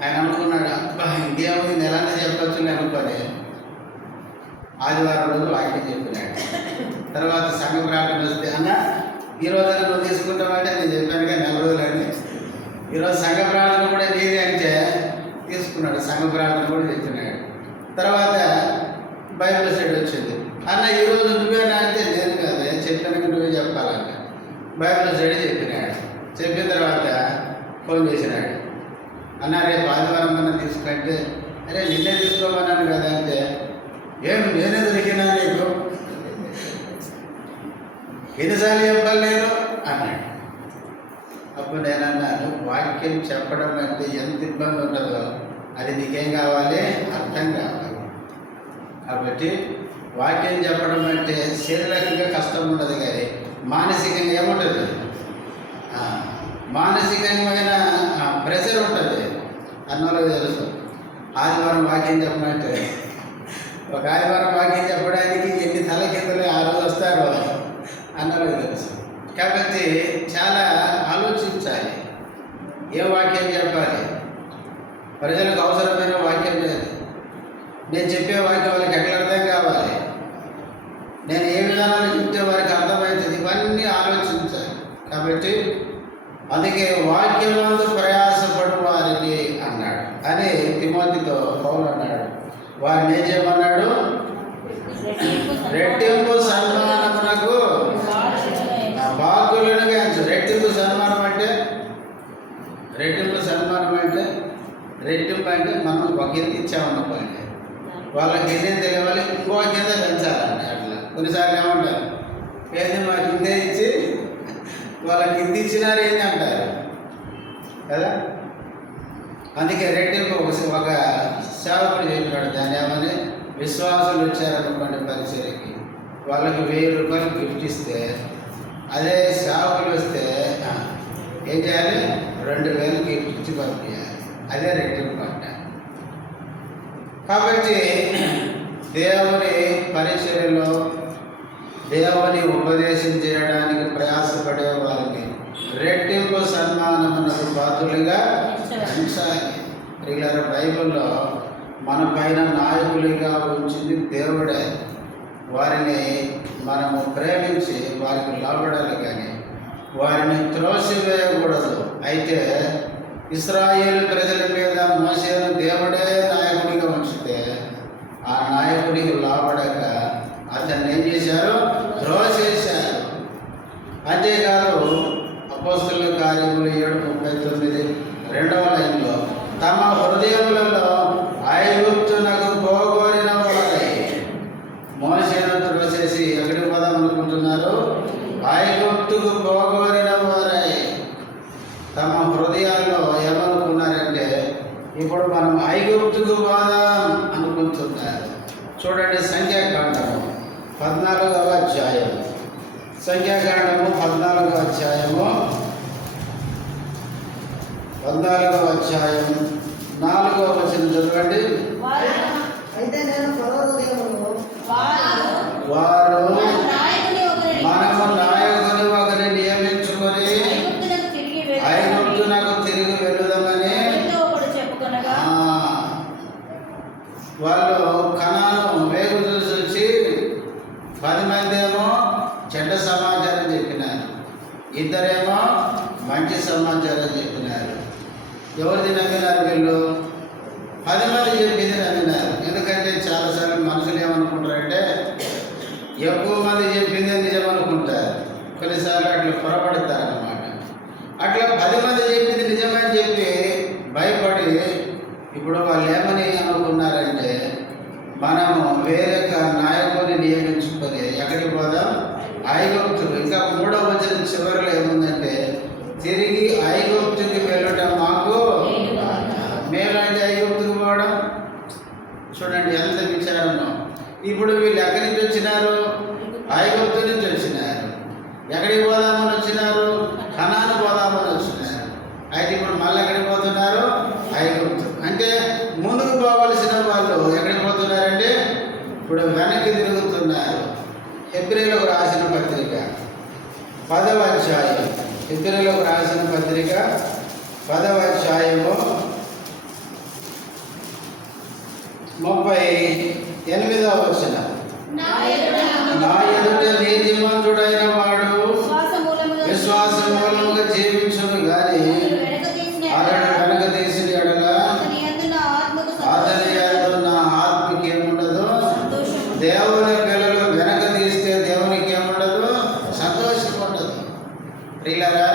ఆయన అనుకున్నాడు, అబ్బా ఇంకేముంది నెలంతా చెప్పచ్చు అనుకొని ఆదివారం రోజు వాక్యం చెప్పినాడు. తర్వాత సంఘ ప్రార్థన వస్తే, అన్న ఈ రోజున నువ్వు తీసుకుంటావంటే నేను చెప్పాను కానీ 4 రోజులని, ఈరోజు సంఘ ప్రార్థన కూడా నీది అంటే తీసుకున్నాడు. సంఘ ప్రార్థన కూడా చెప్పినాడు. తర్వాత బైబిల్ స్టడీ వచ్చింది. అన్న ఈరోజు నువ్వేనా అంటే నేను కదా చెప్పాను నువ్వే చెప్పాలంట. బైబిల్ స్టడీ చెప్పినాడు. చెప్పిన తర్వాత ఫోన్ చేసినాడు. అన్న రేపు ఆదివారం కన్నా తీసుకుంటే అరే నిన్నే తీసుకోమన్నాను కదా అంటే ఏం నేనే దొరికినా నీకు ఎన్నిసార్లు చెప్పాలి నేను అన్నాడు. అప్పుడు నేను అన్నాను వాక్యం చెప్పడం అంటే ఎంత ఇబ్బంది ఉంటుందో అది నీకేం కావాలి, అర్థం కావాలి. కాబట్టి వాక్యం చెప్పడం అంటే శారీరకంగా కష్టం ఉండదు కానీ మానసికంగా ఏముంటుంది, మానసికమైన ప్రెషర్ ఉంటుంది. అన్నోళ్ళకి తెలుసు. ఆదివారం వాక్యం చెప్పమంటే ఒక ఆదివారం వాక్యం చెప్పడానికి ఎన్ని తలకిందులు ఆ రోజు వస్తారో అన్నోళ్ళకి తెలుసు. కాబట్టి చాలా ఆలోచించాలి. ఏ వాక్యం చెప్పాలి, ప్రజలకు అవసరమైన వాక్యం లేదు. నేను చెప్పే వాక్యం వాళ్ళకి ఎట్లా అర్థం కావాలి, నేను ఏ విధానాలు చెప్తే వారికి అర్థమవుతుంది, ఇవన్నీ ఆలోచించాలి. కాబట్టి అందుకే వాక్యమందు ప్రయాసపడు వారిని అన్నాడు అని తిమోతితో పౌలు అన్నాడు. వారిని ఏం చేయమన్నాడు, రెట్టింపు సన్మానమునకు బాధ్యులను గాంచు. రెట్టింపు సన్మానం అంటే రెట్టింపు అంటే మనం ఒక కింద ఇచ్చామనుకోండి, వాళ్ళకి కింద తెలియాలి, ఇంకో కింద పెంచాలండి. అట్లా కొన్నిసార్లు ఏమంటారు, ఏంది మా కిందే ఇచ్చి వాళ్ళకి కింద ఇచ్చినారు ఏంటి అంటారు కదా. అందుకే రెట్టింపు ఒక సేవకుడు చెప్పినాడు. దాన్ని ఏమని, విశ్వాసులు వచ్చారనుకోండి పరిచర్యకి, వాళ్ళకి 1000 రూపాయలు గిఫ్ట్ ఇస్తే అదే సేవకులు వస్తే ఏం చేయాలి, 2000 గిఫ్ట్ ఇచ్చి పంపించాలి. అదే రెట్టింపు అంట. కాబట్టి దేవుని పరిచర్యలో దేవుని ఉపదేశం చేయడానికి ప్రయాసపడే వారిని రెట్టింపు సన్మానమునకు పాత్రులుగా ఉంచాలి. ఇలా బైబిల్లో మన పైన నాయకులుగా ఉంచింది దేవుడే. వారిని మనము ప్రేమించి వారికి లోబడాలి కానీ వారిని త్రోసివేయకూడదు. అయితే ఇశ్రాయేలు ప్రజల మీద మోషేను దేవుడే నాయకుడిగా ఉంచితే ఆ నాయకుడికి లోబడక అతన్ని ఏం చేశారు, త్రోసేశారు. అంతేకాదు అపోస్తలుల కార్యములు 7:39 2వ లైన్లో తమ హృదయములలో ఐగుప్తునకు పోగొరిన వారై, మోషేను త్రోసేసి ఎక్కడికి పోదాం అనుకుంటున్నారు, ఐగుప్తుకు పోగొరిన వారై తమ హృదయాల్లో ఏమనుకున్నారంటే ఇప్పుడు మనం ఐగుప్తుకు పోదాం అనుకుంటున్నారు. చూడండి, సంఖ్యాకాండము 14వ అధ్యాయం, సంఖ్యాకాండము 14వ అధ్యాయము 4వ వచనం చదవండి. అయితే నేను వారు మనము నాయకుని ఒకరిని నియమించుకొని ఐగుప్తునకు తిరిగి వెళుదామని వాళ్ళు కనాను వేగు చూసి వచ్చి 10 మంది ఏమో చెడ్డ సమాచారం చెప్పినారు, 2 మంచి సమాచారం చెప్పినారు. ఎవరిది నమ్మినారు వీళ్ళు? 10 మంది చెప్పింది నమ్మినారు. ఎందుకంటే చాలాసార్లు మనుషులు ఏమనుకుంటారంటే ఎక్కువ మంది చెప్పిందే నిజం అనుకుంటారు. కొన్నిసార్లు అట్లా పొరపడతారు అన్నమాట. అట్లా 10 మంది చెప్పింది నిజమని చెప్పి భయపడి ఇప్పుడు వాళ్ళు ఏమని అనుకున్నారంటే మనము వేరే నాయకుడిని నియమించుకొని ఎక్కడికి పోదాం, ఐగుప్తుకు. ఇంకా 3వ వచనం చివరిలో ఏముందంటే తిరిగి ఐగుప్తుకి వెళ్ళటం మాకు మేలంటే ఐగుప్తుకు పోవడం. చూడండి ఎంత విచారమో. ఇప్పుడు వీళ్ళు ఎక్కడి నుంచి వచ్చినారు, ఐగుప్తు నుంచి వచ్చినారు. ఎక్కడికి పోదామని వచ్చినారు, కనాను పోదామని వచ్చినారు. అయితే ఇప్పుడు మళ్ళీ ఎక్కడికి పోతున్నారు, ఐగుప్తు. అంటే ముందుకు పోవలసిన వాళ్ళు ఎక్కడికి పోతున్నారంటే ఇప్పుడు వెనక్కి తిరుగుతున్నారు. హెబ్రీయులకు రాసిన పత్రిక 10వ అధ్యాయం, హెబ్రీయులకు రాసిన పత్రిక 10వ అధ్యాయము 38వ వచనం. నా ఎదుట నీతిమంతుడైన వాడు విశ్వాస మూలముగా జీవించును గాని అతడు వెనక తీసిన ఎడల అతని యందు నా ఆత్మకి ఏముండదు. దేవుని పిల్లలు ప్రియులారా,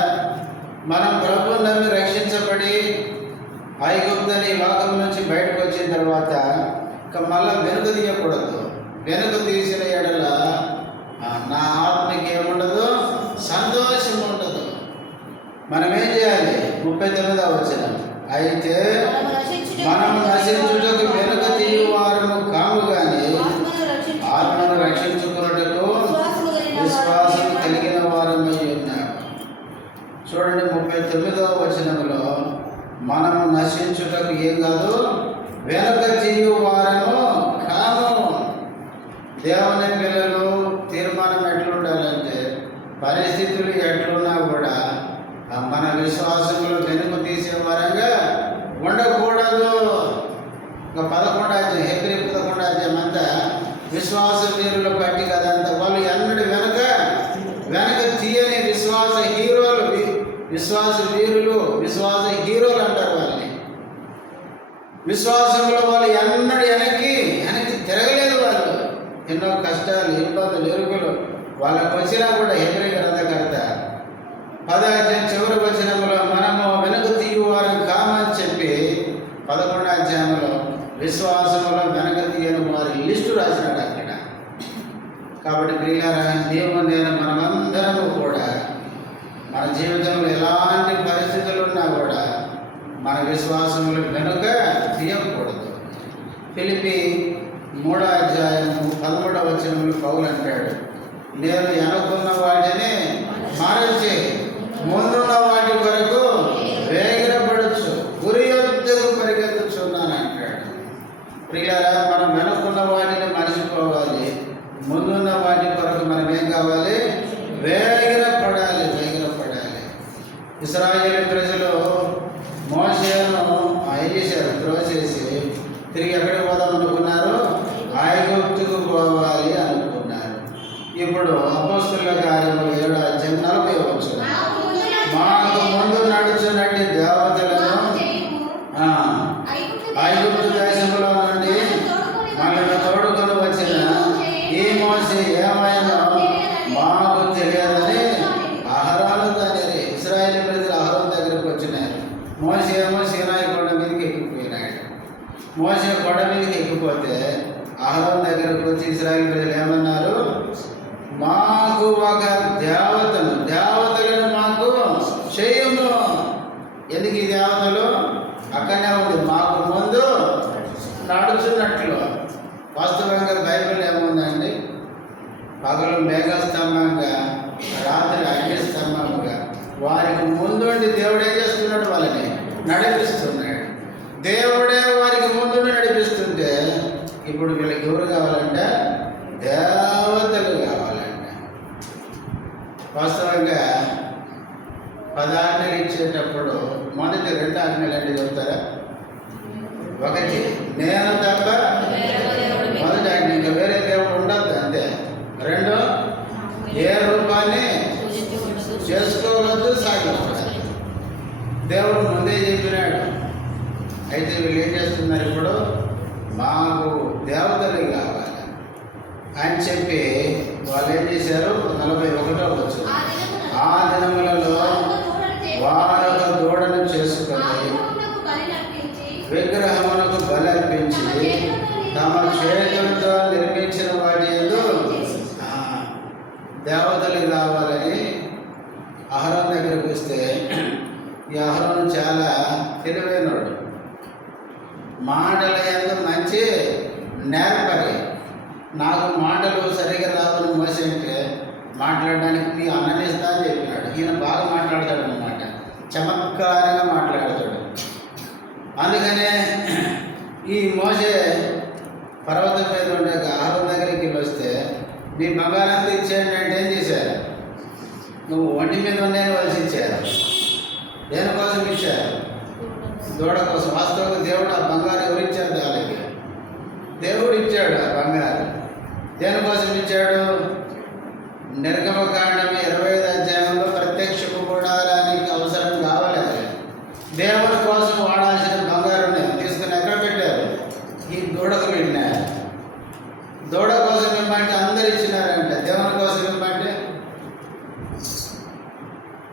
మనం ప్రభువుని నమ్మి రక్షించబడి ఐగుప్తు లోకం నుంచి బయటకు వచ్చిన తర్వాత ఇక మళ్ళా వెనుక తీయకూడదు. వెనుక తీసిన ఎడల నా ఆత్మకి ఏముండదు, సంతోషం ఉండదు. మనం ఏం చేయాలి? 39వ వచనం, అయితే మనము నశించుటకు వెనుక తీయువారము కాము గాని ఆత్మను రక్షించుకున్నటకు విశ్వాసం కలిగిన వారమై ఉన్నాము. చూడండి 39వ వచనంలో, మనము నశించుటకు ఏం కాదు, వెనుక తీయువారము కాము. దేవుని పిల్లలు తీర్మానం ఎట్లుండాలంటే, పరిస్థితులు ఎట్లున్నా కూడా మన విశ్వాసంలో వెనుక తీసే వారంగా ఉండకూడదు. ఒక 11వ అధ్యాయం, హెబ్రీ 11వ అధ్యాయం అంతా విశ్వాస వీరుల పట్టి కదంతా. వాళ్ళు ఎన్నడూ వెనక తీయని విశ్వాస హీరోలు, విశ్వాస వీరులు, విశ్వాస హీరోలు అంటారు వాళ్ళని. విశ్వాసంలో వాళ్ళు ఎన్నడూ వెనక్కి తిరగలేదు. వాళ్ళు ఎన్నో కష్టాలు, ఇబ్బందులు, ఎరుకులు వాళ్ళకు వచ్చినా కూడా హెబ్రీ గ్రంథకర్త 10వ అధ్యాయం చివరి వచనంలో మనము వెనుక తీయువారం కామని చెప్పి 11వ అధ్యాయంలో విశ్వాసంలో వెనక తీయని వారి లిస్టు రాసినాడు అక్కడ. కాబట్టి ప్రియులారా, నేను మనమందరము కూడా మన జీవితంలో ఎలాంటి పరిస్థితులు ఉన్నా కూడా మన విశ్వాసంలో వెనుక తీయకూడదు. ఫిలిప్పీ 3వ అధ్యాయం 13వ వచనంలో పౌలు అంటాడు, నేను అనుకున్న వాటిని మారచి ముందున్న వాటి కొరకు వేగిరపడచ్చు, గురి యొద్దకు పరిగెత్తుచున్నాను అంటాడు. ప్రియులారా, మనం వెనుకున్న వాటిని మర్చిపోవాలి. ముందున్న వాటి కొరకు మనం ఏం కావాలి? వేగిరపడాలి. ఇశ్రాయేలు ప్రజలు మోషేను వేసేశారు, త్రోసేసి తిరిగి ఎక్కడికి పోదాం అనుకున్నారు? ఐగుప్తుకు పోవాలి అనుకున్నారు. ఇప్పుడు అపోస్తలుల కార్యములు 7వ అధ్యాయం 40వ వచనం, మాకు ముందు నడుచున్నట్టి దేవతలను ఐగుప్తు దేశంలో నుండి మనల్ని తోడుకొని వచ్చిన ఈ మోషే ఏమైనా మాకు తెలియదని అహరోను తండ్రి. ఇశ్రాయేలు ప్రజలు అహరోను దగ్గరకు వచ్చినారు. మోషే ఏమో సీనాయి కొండ మీదకి ఎక్కిపోయినాడు. మోషే కొండ మీదకి ఎక్కిపోతే అహరోను దగ్గరకు వచ్చి ఇశ్రాయేలు ప్రజలు ఏమన్నారు? మాకు ఒక దేవతలను మాకు చేయము. ఎందుకు ఈ దేవతలు? అక్కడనే ఉంది, మాకు ముందు నడుచున్నట్లు. వాస్తవంగా బైబిల్ ఏముందండి? పగలు మేఘస్తంభంగా, రాత్రి అగ్నిస్తంభంగా వారికి ముందుండి దేవుడు ఏం చేస్తున్నాడు? వాళ్ళని నడిపిస్తున్నాడు. దేవుడే వారికి ముందుండి నడిపిస్తుంటే ఇప్పుడు వీళ్ళకి ఎవరు కావాలంటే? దేవతలు కావాలంట. వాస్తవంగా 10 ఆజ్ఞలు ఇచ్చేటప్పుడు మొదటి 2 ఆజ్ఞలు అంటే చెప్తారా? 1, నేను తప్ప మొదటి ఆజ్ఞ, ఇంకా వేరే దేవుడు ఉండద్దు అంతే. 2, ఏ రూపాన్ని చేసుకోవద్దు, సాగకూడదు. దేవుడు ముందే చెప్పినాడు. అయితే వీళ్ళు ఏం చేస్తున్నారు? ఇప్పుడు మాకు దేవతలు కావాలి అని చెప్పి వాళ్ళు ఏం చేశారు? 41వ వచనం, ఆ దినములలో వారు ఒక దూడను చేసుకొని విగ్రహమునకు బలి అర్పించి తమ చేతులతో నిర్మించిన వాటి యందు దేవతలు కావాలని అహరోను దగ్గరికి వస్తే, ఈ అహరోను చాలా తెలివైనవాడు, మాటల యందు మంచి నేర్పరి. నాకు మాటలు సరిగా రావని మోసే అంటే మాట్లాడడానికి మీ అన్నని ఇస్తా అని చెప్పినాడు. ఈయన బాగా మాట్లాడతాడు అన్నమాట, చమత్కారంగా మాట్లాడతాడు. అందుకనే ఈ మోసే పర్వతం మీద ఉండే అహరోను దగ్గరికి వస్తే, మీ బంగారంతా ఇచ్చేయండి అంటే ఏం చేశారు? నువ్వు ఒంటి మీద ఉండేది వలసి ఇచ్చారు. దేనికోసం ఇచ్చారు? దూడ కోసం. వాస్తవంగా దేవుడు ఆ బంగారు ఎవరు ఇచ్చారు? వాళ్ళకి దేవుడు ఇచ్చాడు ఆ బంగారు. దేనికోసం ఇచ్చాడు? నిర్గమకాండం 25వ అధ్యాయంలో ప్రత్యక్షపు గుడారానికి అవసరం కావాలి. దేవుడి కోసం వాడాల్సిన బంగారు తీసుకుని ఎక్కడ పెట్టారు? ఈ దూడకు పెట్టినారు. దూడ కోసం ఇవ్వమంటే అందరు ఇచ్చినారంట, దేవుని కోసం ఇవ్వమంటే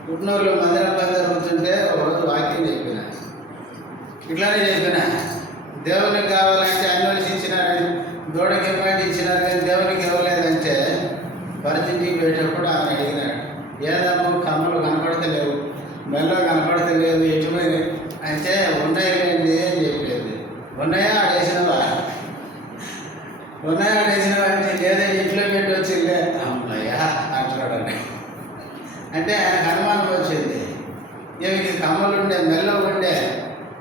పుట్టినూరులో మందిరం పని జరుగుతుంటే ఒకరోజు వాక్యం చెప్పిన, ఇట్లానే చెప్పిన, దేవునికి కావాలంటే అన్నిటికి ఇచ్చినారని, దూడకి ఇవ్వండి ఇచ్చినారు కానీ దేవునికి ఇవ్వలేదంటే పరిస్థితికి పోయేటప్పుడు ఆయన అడిగినాడు, ఏదమ్మో కమ్మలు కనపడతలేవు, మెల్లో కనపడతలేదు, ఎటుపోయి అంటే ఉన్నాయండి అని చెప్పలేదు. ఉన్నాయా ఆడేసినవా, ఉన్నాయా ఆడేసినవా అంటే లేదా ఇంట్లో పెట్టి వచ్చిందే అమ్మయ్యా అంటున్నాడు. అంటే ఆయనకు అనుమానం వచ్చింది, ఏమికి కమ్మలు ఉండే మెల్లో ఉండే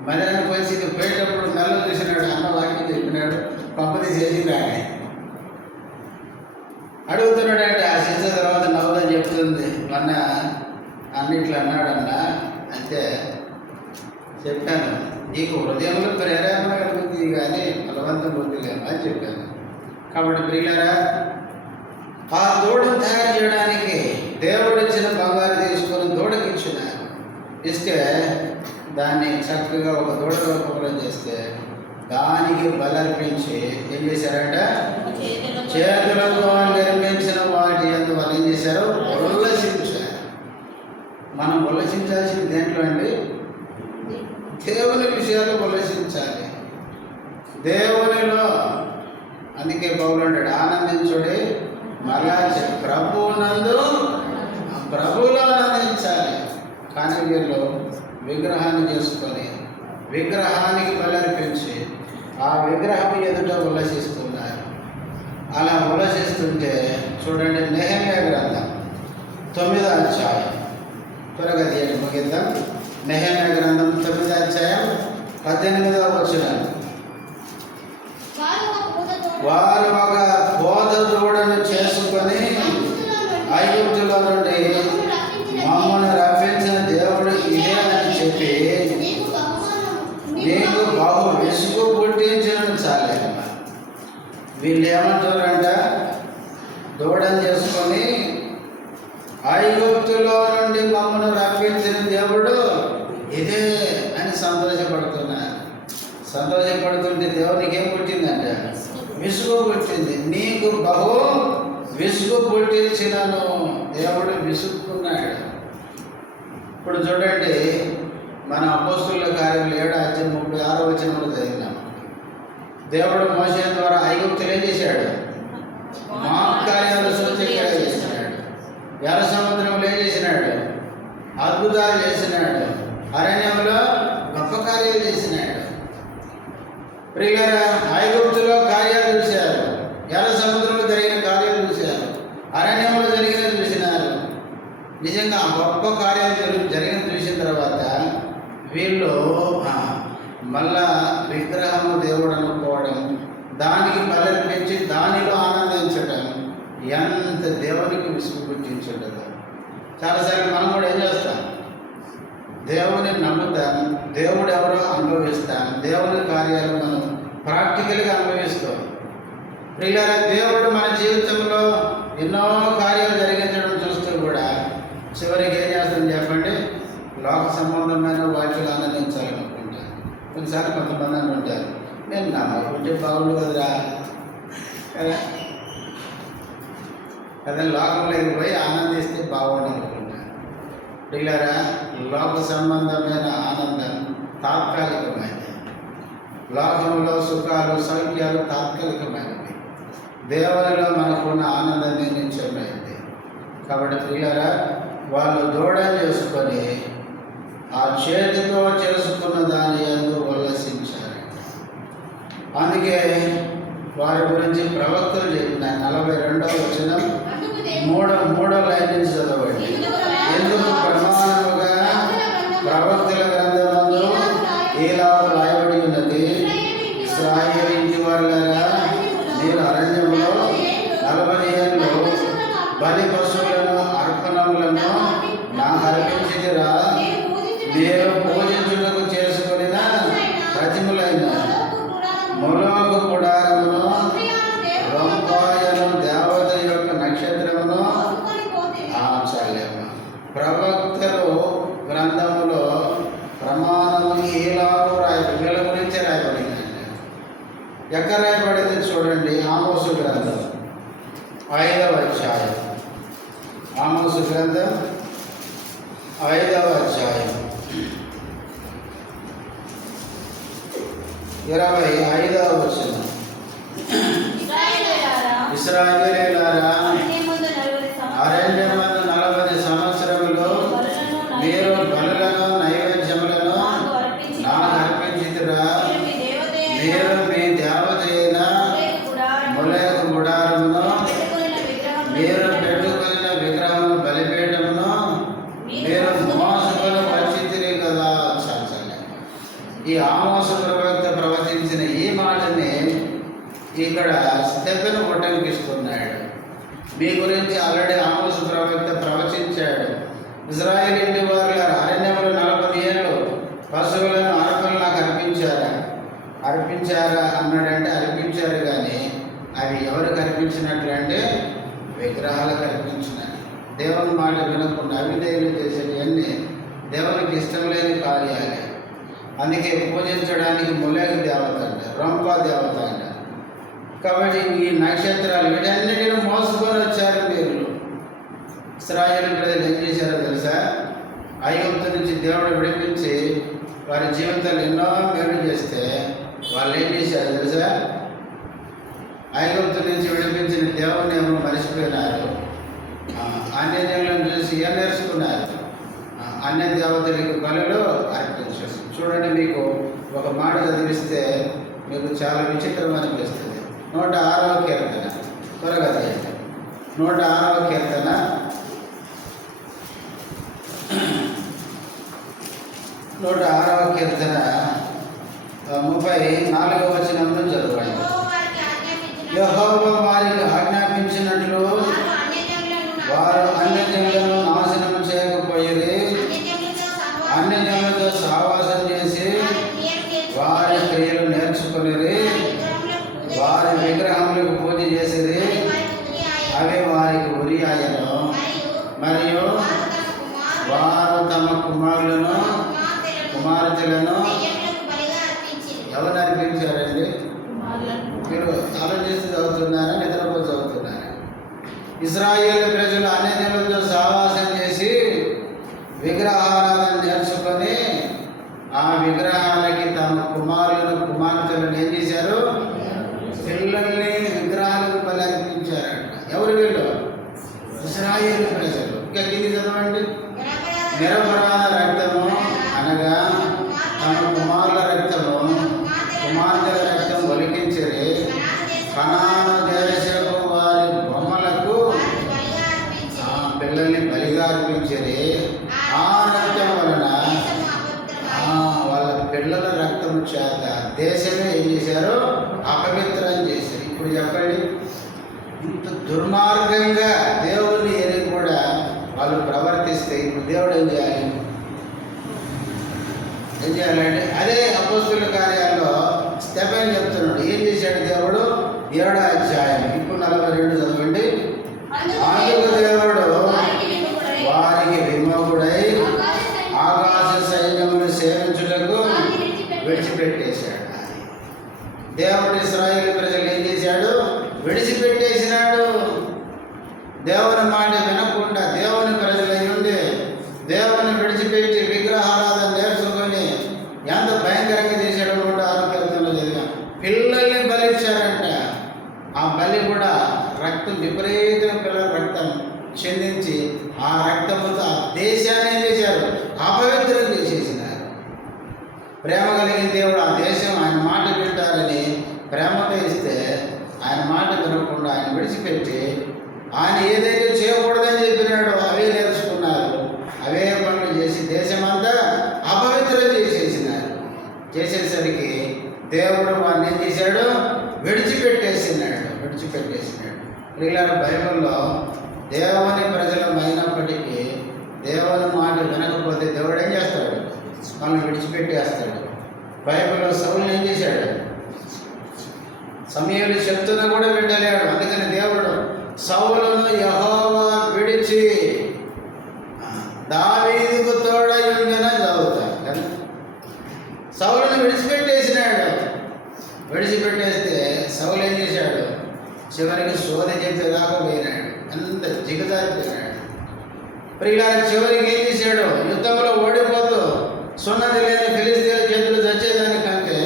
మధ్యాహ్నం వచ్చి పోయేటప్పుడు మెల్ల చూసినాడు, అన్న వాక్యం చెప్పినాడు, పంపది చేసినాడు. అడుగుతున్నాడంటే ఆ శిక్ష తర్వాత నవ్వుదని చెప్తుంది, మొన్న అన్నిట్లు అన్నాడన్నా అంటే చెప్పాను, నీకు హృదయంలో ప్రేరేపణ కలుగుతుంది కానీ బలవంతం పొందలేము అని చెప్పాను. కాబట్టి ప్రియులారా, ఆ దూడను తయారు చేయడానికి దేవుడు ఇచ్చిన బంగారు తీసుకొని దూడకి ఇస్తే దాన్ని చక్కగా ఒక దూడ రూపంలో చేస్తే దానికి బలర్పించి ఏం చేశారంట, చేతులతో నిర్మించిన వాటి అందువల్ల ఏం చేశారు, ఉల్లసించారు. మనం ఉల్లసించాల్సింది దేంట్లో అండి, దేవుని విషయాలు ఉల్లసించాలి, దేవునిలో. అందుకే పౌలు అంటాడు, ఆనందించుడి మరలా ప్రభువునందు, ప్రభువులో ఆనందించాలి. కానీ వీళ్ళు విగ్రహాన్ని చేసుకొని విగ్రహానికి బలర్పించి ఆ విగ్రహం ఎదుట ఉల్లసిస్తున్నారు. అలా ఉల్లసిస్తుంటే చూడండి, నెహెమ్యా గ్రంథం 9వ అధ్యాయం, త్వరగా తీయండి ముగిద్దాం. నెహెమ్యా గ్రంథం 9వ అధ్యాయం 18వ వచనం. వారు ఒక బోధ దూడను చేసుకొని ఐగుప్తులో నుండి మమ్మల్ని రప్పించిన దేవుడు ఇదే అని చెప్పి నీకు బాబు విసుగు పుట్టించడం చాలే. వీళ్ళు ఏమంటారంట, దూడని చేసుకొని ఐగుప్తులో నుండి మమ్మల్ని రప్పించిన దేవుడు ఇదే అని సంతోషపడుతున్నారు. సంతోషపడుతుంటే దేవునికి ఏం పుట్టిందంట, విసుగు పుట్టింది. నీకు బహు విసుగు పుట్టించినను, దేవుడు విసుక్కున్నాడు. ఇప్పుడు చూడండి, మన అపోస్తుల కార్యములు 7వ అధ్యాయం 36వ వచనంలో చదివినాం. దేవుడు మోషే ద్వారా ఐగుప్తులు ఏం చేశాడు, మహత్కార్యాలు సూచక్రియలు చేసినాడు. ఎర్ర సముద్రంలో ఏం చేసినాడు, అద్భుతాలు చేసినాడు. అరణ్యంలో గొప్ప కార్యాలు చేసినాడు. ప్రియులారా, ఐగుప్తులో కార్యాలు చూశారు, ఎర్ర సముద్రంలో జరిగిన కార్యాలు చూశారు, అరణ్యంలో జరిగిన చూసినారు. నిజంగా గొప్ప కార్యాలు జరిగిన చూసిన తర్వాత వీళ్ళు మళ్ళా విగ్రహము దేవుడు అనుకోవడం, దానికి బలర్పించి దానిలో ఆనందించడం, ఎంత దేవునికి విసుగు పుట్టించడం. చాలాసార్లు మనం కూడా ఏం చేస్తాం, దేవుని నమ్ముతాం, దేవుడు ఎవరో అనుభవిస్తాం, దేవుని కార్యాలు మనం ప్రాక్టికల్గా అనుభవిస్తాం. ప్రియులారా, దేవుడు మన జీవితంలో ఎన్నో కార్యాలు జరిగించడం చూస్తూ కూడా చివరికి ఏం చేస్తాం చెప్పండి, లోక సంబంధమైన వాటిలో ఆనందించాలనుకుంటాను. కొన్నిసార్లు కొంతమంది అని ఉంటారు, నేను నమ్మకుంటే బాగుండు కదరా కదా, అదే లోకంలోకి పోయి ఆనందిస్తే బాగుండు అనుకుంటాను. పిల్లరా, లోక సంబంధమైన ఆనందం తాత్కాలికమైనది. లోకంలో సుఖాలు సౌఖ్యాలు తాత్కాలికమైనవి. దేవునిలో మనకున్న ఆనందం నిత్యమైనది. కాబట్టి పిల్లరా, వాళ్ళు దూడ చేసుకొని ఆ చేతితో చేసుకున్న దాని యందు ఉల్లసించారు. అందుకే వారి గురించి ప్రవక్తలు చెప్పిన 42వ వచనం 3వ లైన్ నుంచి చదవండి. ఎందుకు ప్రమాణముగా ప్రవక్తల గ్రంథమందు ఈలాగు రాయబడి ఉన్నది, ఇశ్రాయేలు ఇంటి వారులారా, మీరు అరణ్యంలో 40 ఏళ్ళు బలి పశువులను అర్పణములను నాకు అర్పించిరా. మీరు పూజించుటకు చేసుకున్న ప్రతిమలైన మొలోకు గుడారమును, రొంపాయను, దేవత యొక్క నక్షత్రమును ప్రవక్తలు గ్రంథములో ప్రమాణము ఈలాగు రాయబడి, వీళ్ళ గురించే రాయబడిందండి. ఎక్కడ రాయబడింది చూడండి, ఆమోసు గ్రంథం 5వ అధ్యాయం. ఆమోసు గ్రంథం 5వ అధ్యాయం 25వ వచనం. ఇశ్రాయేలీయులారా, అరణ్యమందు 40 సంవత్సరములు మీరు బలులను నైవేద్యములను నాకు అర్పించితిరా. మీరు మీ దేవతైన మొలెకు గుడారమును మీరు పెట్టుకున్న విగ్రహమును బలిపీఠమును మీరు మోసములు వచ్చితిరి కదా. ఈ ఆమోస ప్రవక్త ప్రవచించిన ఈ మాటని ఇక్కడ స్టెఫెను ఉటంకిస్తున్నాడు. మీ గురించి ఆల్రెడీ ఆమోస ప్రవక్త ప్రవచించాడు. ఇశ్రాయేలు ఇంటి వారు అరణ్యములు 40 ఏళ్ళు పశువులను అర్పణలు నాకు అర్పించారా అన్నాడంటే అర్పించారు, కానీ అవి ఎవరికి అర్పించినట్లు అంటే విగ్రహాలకు అర్పించినట్టు. దేవుని మాట వినకుండా అవిధేయులు చేసేవన్నీ దేవునికి ఇష్టం లేని కార్యాలే. అందుకే పూజించడానికి మొలెకు దేవత అంట, రంపా దేవత అంట. కాబట్టి ఈ నక్షత్రాలు వీటన్నిటిని మోసుకొని వచ్చారు మీరు. ఇశ్రాయేలు ప్రజలు ఏం చేశారో తెలుసా? ఐగుప్తు నుంచి దేవుడు విడిపించి వారి జీవితాలు ఎన్నో మేలు చేస్తే వాళ్ళు ఏం చేశారు తెలుసా? ఐగుప్తు నుంచి విడిపించిన దేవుని ఏమో మర్చిపోయినారు. అన్యజనులను చూసి ఏం నేర్చుకున్నారు? అన్య దేవతలకు బలులు అర్పించేసి. చూడండి, మీకు ఒక మాట చదివిస్తే మీకు చాలా విచిత్రం అనిపిస్తుంది. 106వ కీర్తన, త్వరగా చేయండి. 106వ కీర్తన 106వ కీర్తన 34వ వచనం నుంచి చదవండి. యెహోవా వారికి ఆజ్ఞాపించినట్లు వారు అన్యజనులను నాశనం చేయకపోయిరి. అన్యజనులతో సహవాసం చేసి వారి క్రియలు నేర్చుకునేది. వారి విగ్రహములకు పూజ చేసేది. అవి వారికి ఉరి ఆయను. మరియు వారు తమ కుమారులను కుమార్తెలను ఎవరు అర్పించారండి? మీరు ఆలోచిస్తూ చదువుతున్నారా, నిద్రపోయి చదువుతున్నారా? ఇశ్రాయేలు ప్రజలు అన్యజనులతో సహవాసం చేసి విగ్రహారాధన నేర్చుకొని ఆ విగ్రహాలకి తమ కుమారులను కుమార్తెలను ఏం చేశారు? పిల్లల్ని విగ్రహాలకు బలి అర్పించారంట. ఎవరు వీళ్ళు? ఇశ్రాయేలు ప్రజలు. ఇంకా కింది చదవండి. నిరపరాధ రక్తము అనగా తమ కుమారుల రక్తము కుమార్తెల రక్తం ఒలికించిరి. కనాను దేశపు వారి బొమ్మలకు పిల్లల్ని బలిగా అర్పించిరి. ఆ రక్తం వలన వాళ్ళ పిల్లల రక్తం చేత దేశమే ఏం చేశారు? అపవిత్రం చేశారు. ఇప్పుడు చెప్పండి, ఇంత దుర్మార్గంగా దేవుని ఎరిగి కూడా వాళ్ళు ప్రవర్తిస్తే ఇప్పుడు దేవుడు ఏం చేయాలి? ఏం చేయాలంటే అదే అపోస్తుల కార్యాల్లో స్టెఫెను చెప్తున్నాడు. ఏం చేశాడు దేవుడు? 7వ అధ్యాయం ఇప్పుడు 42 చదవండి. అందుకు దేవుడు వారికి విమోకుడై ఆకాశ సైన్యమును సేవించుటకు విడిచిపెట్టేశాడు. దేవుడు ఇశ్రాయేలు ప్రజలు ఏం చేశాడు? విడిచిపెట్టేసినాడు. దేవుని మాట వినకుండా దేవుని ప్రజలై ఉండి దేవుని విడిచిపెట్టి విగ్రహారాధన నేర్చుకొని ఎంత భయంకరంగా చేశాడు కూడా 6వ కీర్తనలో చదివాం. పిల్లల్ని బలిచ్చారంట. ఆ బలి కూడా రక్తం, విపరీతమైన పిల్లల రక్తం చెందించి ఆ రక్తంతో ఆ దేశాన్ని ఏం చేశారు? అపవిత్రం చేసేసినారు. ప్రేమ కలిగిన దేవుడు ఆ దేశం ఆయన మాట వింటారని ప్రేమతో ఇస్తే ఆయన మాట వినకుండా ఆయన విడిచిపెట్టి ఆయన ఏదైతే చేయకూడదని చెప్పినాడో అవే నేర్చుకున్నారు. అవే పనులు చేసి దేశమంతా అపవిత్రం చేసేసినారు. చేసేసరికి దేవుడు వారిని ఏం చేశాడు? విడిచిపెట్టేసినాడు. ఇలా బైబిల్లో దేవుని ప్రజలమైనప్పటికీ దేవుని మాట వినకపోతే దేవుడు ఏం చేస్తాడు? మనల్ని విడిచిపెట్టేస్తాడు. బైబిల్లో సౌలుని ఏం చేశాడు? సమూయేలు చెప్తున్నా కూడా వింటలేడు. అందుకని దేవుడు సౌలును యెహోవా విడిచి దావీదుకు తోడయుండెన చదువుతాడు కదా. సౌలుని విడిచిపెట్టేసినాడు. విడిచిపెట్టేస్తే సౌలు ఏం చేశాడు? చివరికి శోధ చెప్పేదాకా పోయినాడు. అంత జిగజారిపోయినాడు. ప్రియులారా, చివరికి ఏం చేశాడు? ఇచ్చాడు. యుద్ధంలో ఓడిపోతూ సున్నది లేని ఫిలిస్తీన్ల చేతులు చచ్చేదానికంటే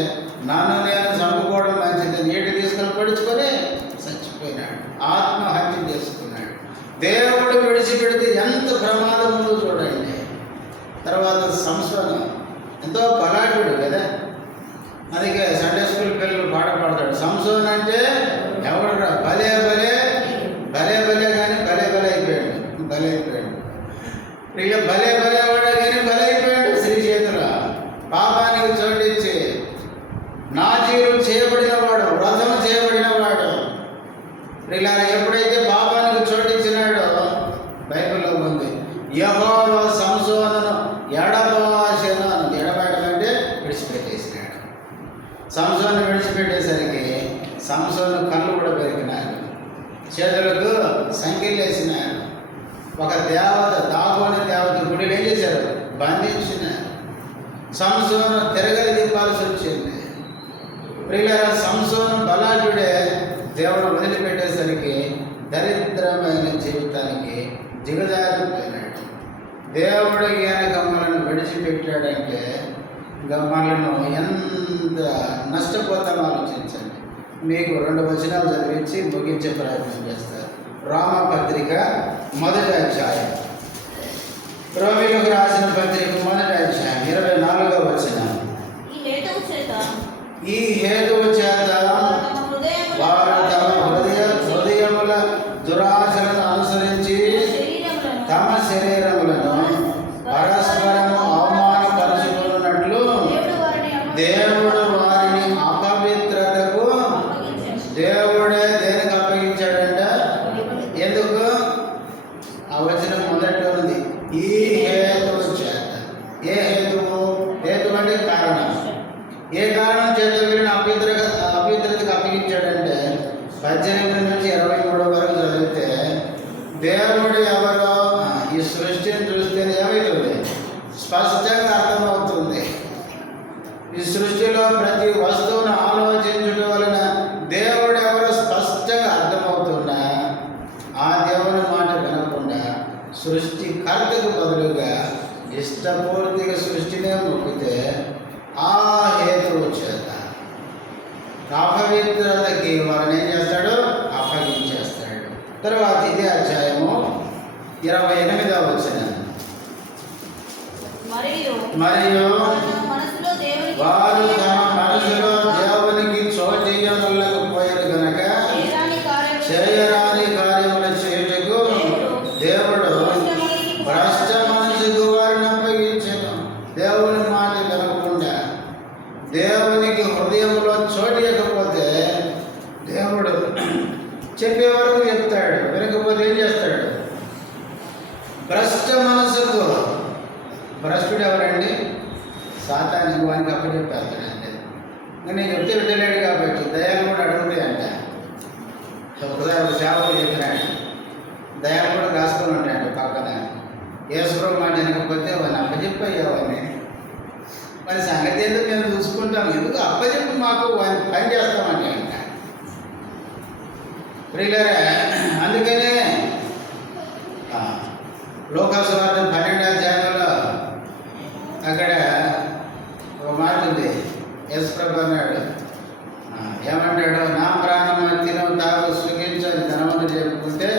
నన్ను నేను చంపుకోవడం మంచిది. నీటి తీసుకుని పొడుచుకొని చచ్చిపోయినాడు, ఆత్మహత్య చేసుకున్నాడు. దేవుడు విడిచిపెడితే ఎంత ప్రమాదం ఉందో చూడండి. తర్వాత సంసోను ఎంతో బలాఢ్యుడు కదా, అందుకే సండే స్కూల్ పిల్లలు పాట పాడతాడు. సంసోన్ అంటే ఎవడు భలే భలే భలే భలే కానీ భలే భలే అయిపోయాడు, భలే అయిపోయాడు. ఇక భలే భలే వాడే కానీ భలే అయిపోయాడు. శ్రీ చేతుల పాపానికి చోటించి నాజీరు చేయబడిన వాడు, వ్రతం చేయబడిన వాడు. ఇలా ఎప్పుడైతే పాపానికి చోటించినాడో బైబిల్లో ఉంది, యెహోవా సంసోనును ఎడబాసెను. ఎడబాయడం అంటే విడిచిపెట్టేసినాడు. సంసోను విడిచిపెట్టేసరికి సంసోను కళ్ళు కూడా పెరిగినాడు, చేతులకు సంఖ్యలు వేసినాడు. ఒక దేవత, దాగోని దేవత గుడిని ఏం చేశారు, బంధించినారు. సంసోను తిరగలి దింపాల్సి వచ్చింది. ప్రియులారా, సంసోను బలాఢ్యుడే దేవుడు వదిలిపెట్టేసరికి దరిద్రమైన జీవితానికి దిగజారిపోయినాడు. దేవుడు ఈయన మనల్ని విడిచిపెట్టాడంటే మనల్ని ఎంత నష్టపోతామో ఆలోచించండి. మీకు 2 వచనాలు చదివించి ముగించే ప్రయత్నం చేస్తారు. రోమపత్రిక 1వ అధ్యాయం, రోమీయులకు రాసిన పత్రిక 1వ అధ్యాయం 24వ వచనం. ఈ హేతువు చేత వారు తమ హృదయముల దురాశలను అనుసరించి తమ శరీరములను పరస్పరము అవమానపరుచుకున్నట్లు దేవుడు వారిని అపవిత్రతకు, దేవుడే దేనికి అప్పగించాడంట? ఎందుకు? ఆ వచనం మొదట్లో ఉంది, ఈ హేతువు చేత. ఏ హేతువు? హేతు అంటే కారణం. ఏ కారణం చేత వీరిని అపవిత్రతకు అప్పగించాడంటే 18 నుంచి 23 వరకు చదివితే దేవుడు ఎవరో ఈ సృష్టిని చూస్తేనే ఏమవుతుంది, స్పష్టంగా అర్థమవుతుంది. ఈ సృష్టిలో ప్రతి వస్తువును ఆలోచించడం వలన దేవుడు ఎవరో స్పష్టంగా అర్థమవుతున్నా ఆ దేవుని మాట వినకుండా సృష్టికర్తకు బదులుగా ఇష్టపూర్తిగా సృష్టినే మొక్కితే ఆ హేతువు చేత అపవిత్రతకి వారిని ఏం చేస్తాడు, అప్పగించేస్తాడు. తర్వాత ఇదే అధ్యాయము 28వ వచనం, మరియు వారు తమ మనసులో దేవునికి చోటియనలేకపోయారు కనుక చేయరాని కార్యములు చేయుటకు దేవుడు భ్రష్ట మనసుకు వారిని అప్పగించెను. దేవుని మాట వినకుండా, దేవునికి హృదయంలో చోటు ఇవ్వకపోతే దేవుడు చెప్పే వరకు చెప్తాడు, వినకపోతే ఏం చేస్తాడు? భ్రష్ట మనసుకు. భ్రష్టుడు ఎవరండి? సాతానికి వానికి అప్పచెప్పేస్తాడంటే. నేను చెప్తే వింటలేడు కాబట్టి దయాలు కూడా అడుగుతాయంట. ఒకసారి ఒక సేవలు చెప్పినాడు, దయాలు కూడా కాసుకొని ఉంటాయంట పక్కన. యేసుప్రభు మాట వినకపోతే వాడిని అప్పచెప్పయ్యావని, మరి సంగతి ఏదో మేము చూసుకుంటాం, ఎందుకు అప్పచెప్పి మాకు పని చేస్తామంటే అంట. ప్రియులారా, అందుకనే లోకాసు వార్త 12వ అధ్యాయంలో అక్కడ ఒక మాట ఉంది. యేసుప్రభు అన్నాడు, ఏమంటాడు, నా ప్రాణం తినవు తాగు సుఖించని ధనవంతుడు చెప్పుకుంటే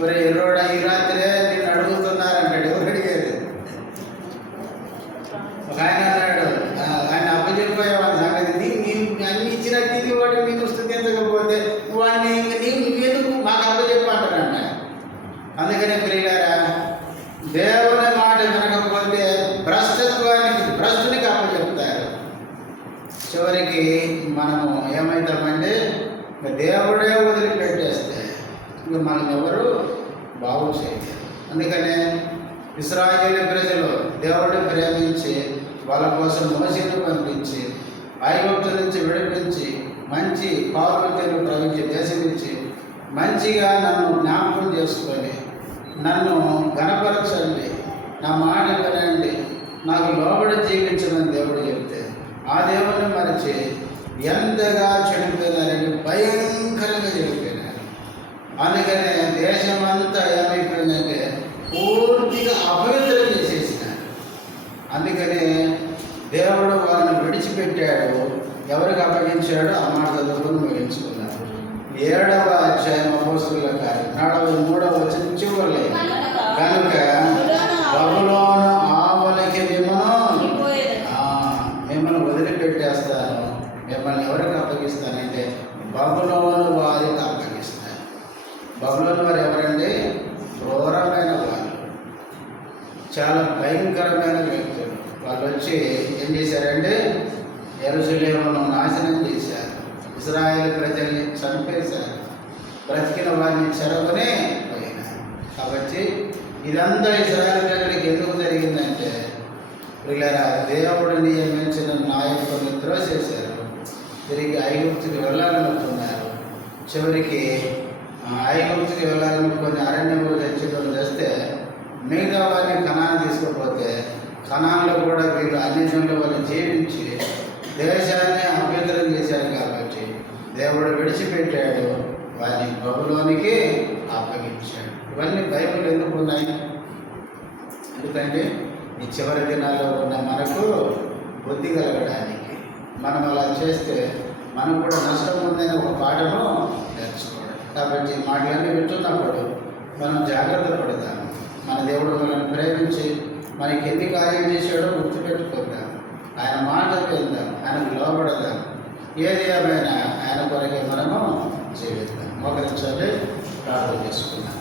మరి ఎర్రోడా ఈ రాత్రే నేను అడుగుతున్నారంటాడు. ఎవరు అడిగేది? ఒక ఆయన అన్నాడు, ఆయన అప్పచెప్పాయని సంగతి నీకు అన్ని ఇచ్చినట్టు ఇది వాడు నీకు స్థుతించకపోతే వాడిని నువ్వెందుకు మాకు అప్పచెప్పంటారంట. అందుకనే ప్రియులారా, దేవుని మాట వినకపోతే భ్రష్టునికి అప్పచెప్తారు. చివరికి మనము ఏమవుతామంటే దేవుడే వదిలిపెట్టేస్తే ఇంక మనం ఎవరు బాగు చేయలేరు. అందుకనే ఇశ్రాయేలు ప్రజలు దేవుడిని ప్రేమించి వాళ్ళ కోసం మోషేను పంపించి ఐగుప్తు నుంచి విడిపించి మంచి పార్వతీలు ప్రవహించే దేశం నుంచి మంచిగా నన్ను జ్ఞాపకం చేసుకొని నన్ను ఘనపరచండి, నా మాట వినండి, నాకు లోబడి జీవించమని దేవుడు చెప్తే ఆ దేవుడిని మరిచి ఎంతగా చెడిపోయినారని భయంకరంగా చెడిపోయినారు. అందుకనే దేశం అంతా ఏమైపోయిందంటే పూర్తిగా అపవిత్రం చేసేసి అందుకని దేవుడు వారిని విడిచిపెట్టాడు. ఎవరికి అప్పగించాడు? ఆ మాట చదువుకొని ముగించుకున్నారు. 7వ అధ్యాయం అపోస్తలుల కార్యం 4వ వచనం చివరిలో, కనుక బబులోను ఆవలికి మిమ్మల్ని వదిలిపెట్టేస్తాను. మిమ్మల్ని ఎవరికి అప్పగిస్తానంటే బబులోను వారికి అప్పగిస్తాను. బబులోను వారు ఎవరండి? క్రూరమైన వాళ్ళు, చాలా భయంకరమైన వ్యక్తులు. వాళ్ళు వచ్చి ఏం చేశారంటే యెరూషలేమును నాశనం చేశారు. ఇశ్రాయేలు ప్రజల్ని చంపేశారు. బ్రతికిన వారిని చెరవనే పోయినారు. కాబట్టి ఇదంతా ఇశ్రాయేలు ప్రజలకు ఎందుకు జరిగిందంటే, పిల్లరా, దేవుడు నియమించిన నాయకులను త్రోసేశారు. తిరిగి ఐగుప్తుకి వెళ్ళాలనుకున్నారు. చివరికి ఐగుప్తుకి వెళ్ళాలనుకుని అరణ్యంలో తెచ్చుకొని చేస్తే మిగతా వారిని కనాను తీసుకుపోతే కనాన్లో కూడా వీళ్ళు అన్ని జనుల వాళ్ళు జీవించి దేశాన్ని అభ్యంతరం చేశారు. కాబట్టి దేవుడు విడిచిపెట్టాడు, వారిని బబులోనికి అప్పగించాడు. ఇవన్నీ బైబిల్ ఎందుకు ఉన్నాయి? ఎందుకంటే ఈ చివరి దినాల్లో ఉన్న మనకు బుద్ధి కలగడానికి. మనం అలా చేస్తే మనం కూడా నష్టం ఉందని ఒక పాఠము నేర్చుకోవడం. కాబట్టి మాటలన్నీ వింటున్నప్పుడు మనం జాగ్రత్త పడదాం. మన దేవుడు మనల్ని ప్రేమించి మనకి ఎన్ని కార్యం చేశాడో గుర్తుపెట్టుకుందాం. ఆయన మాట విందాం, ఆయనకు లోబడదాం. ఏది ఏమైనా ఆయన కొరకే మనము జీవిద్దాం. మోకరించాలి, ప్రార్థన చేసుకుందాం.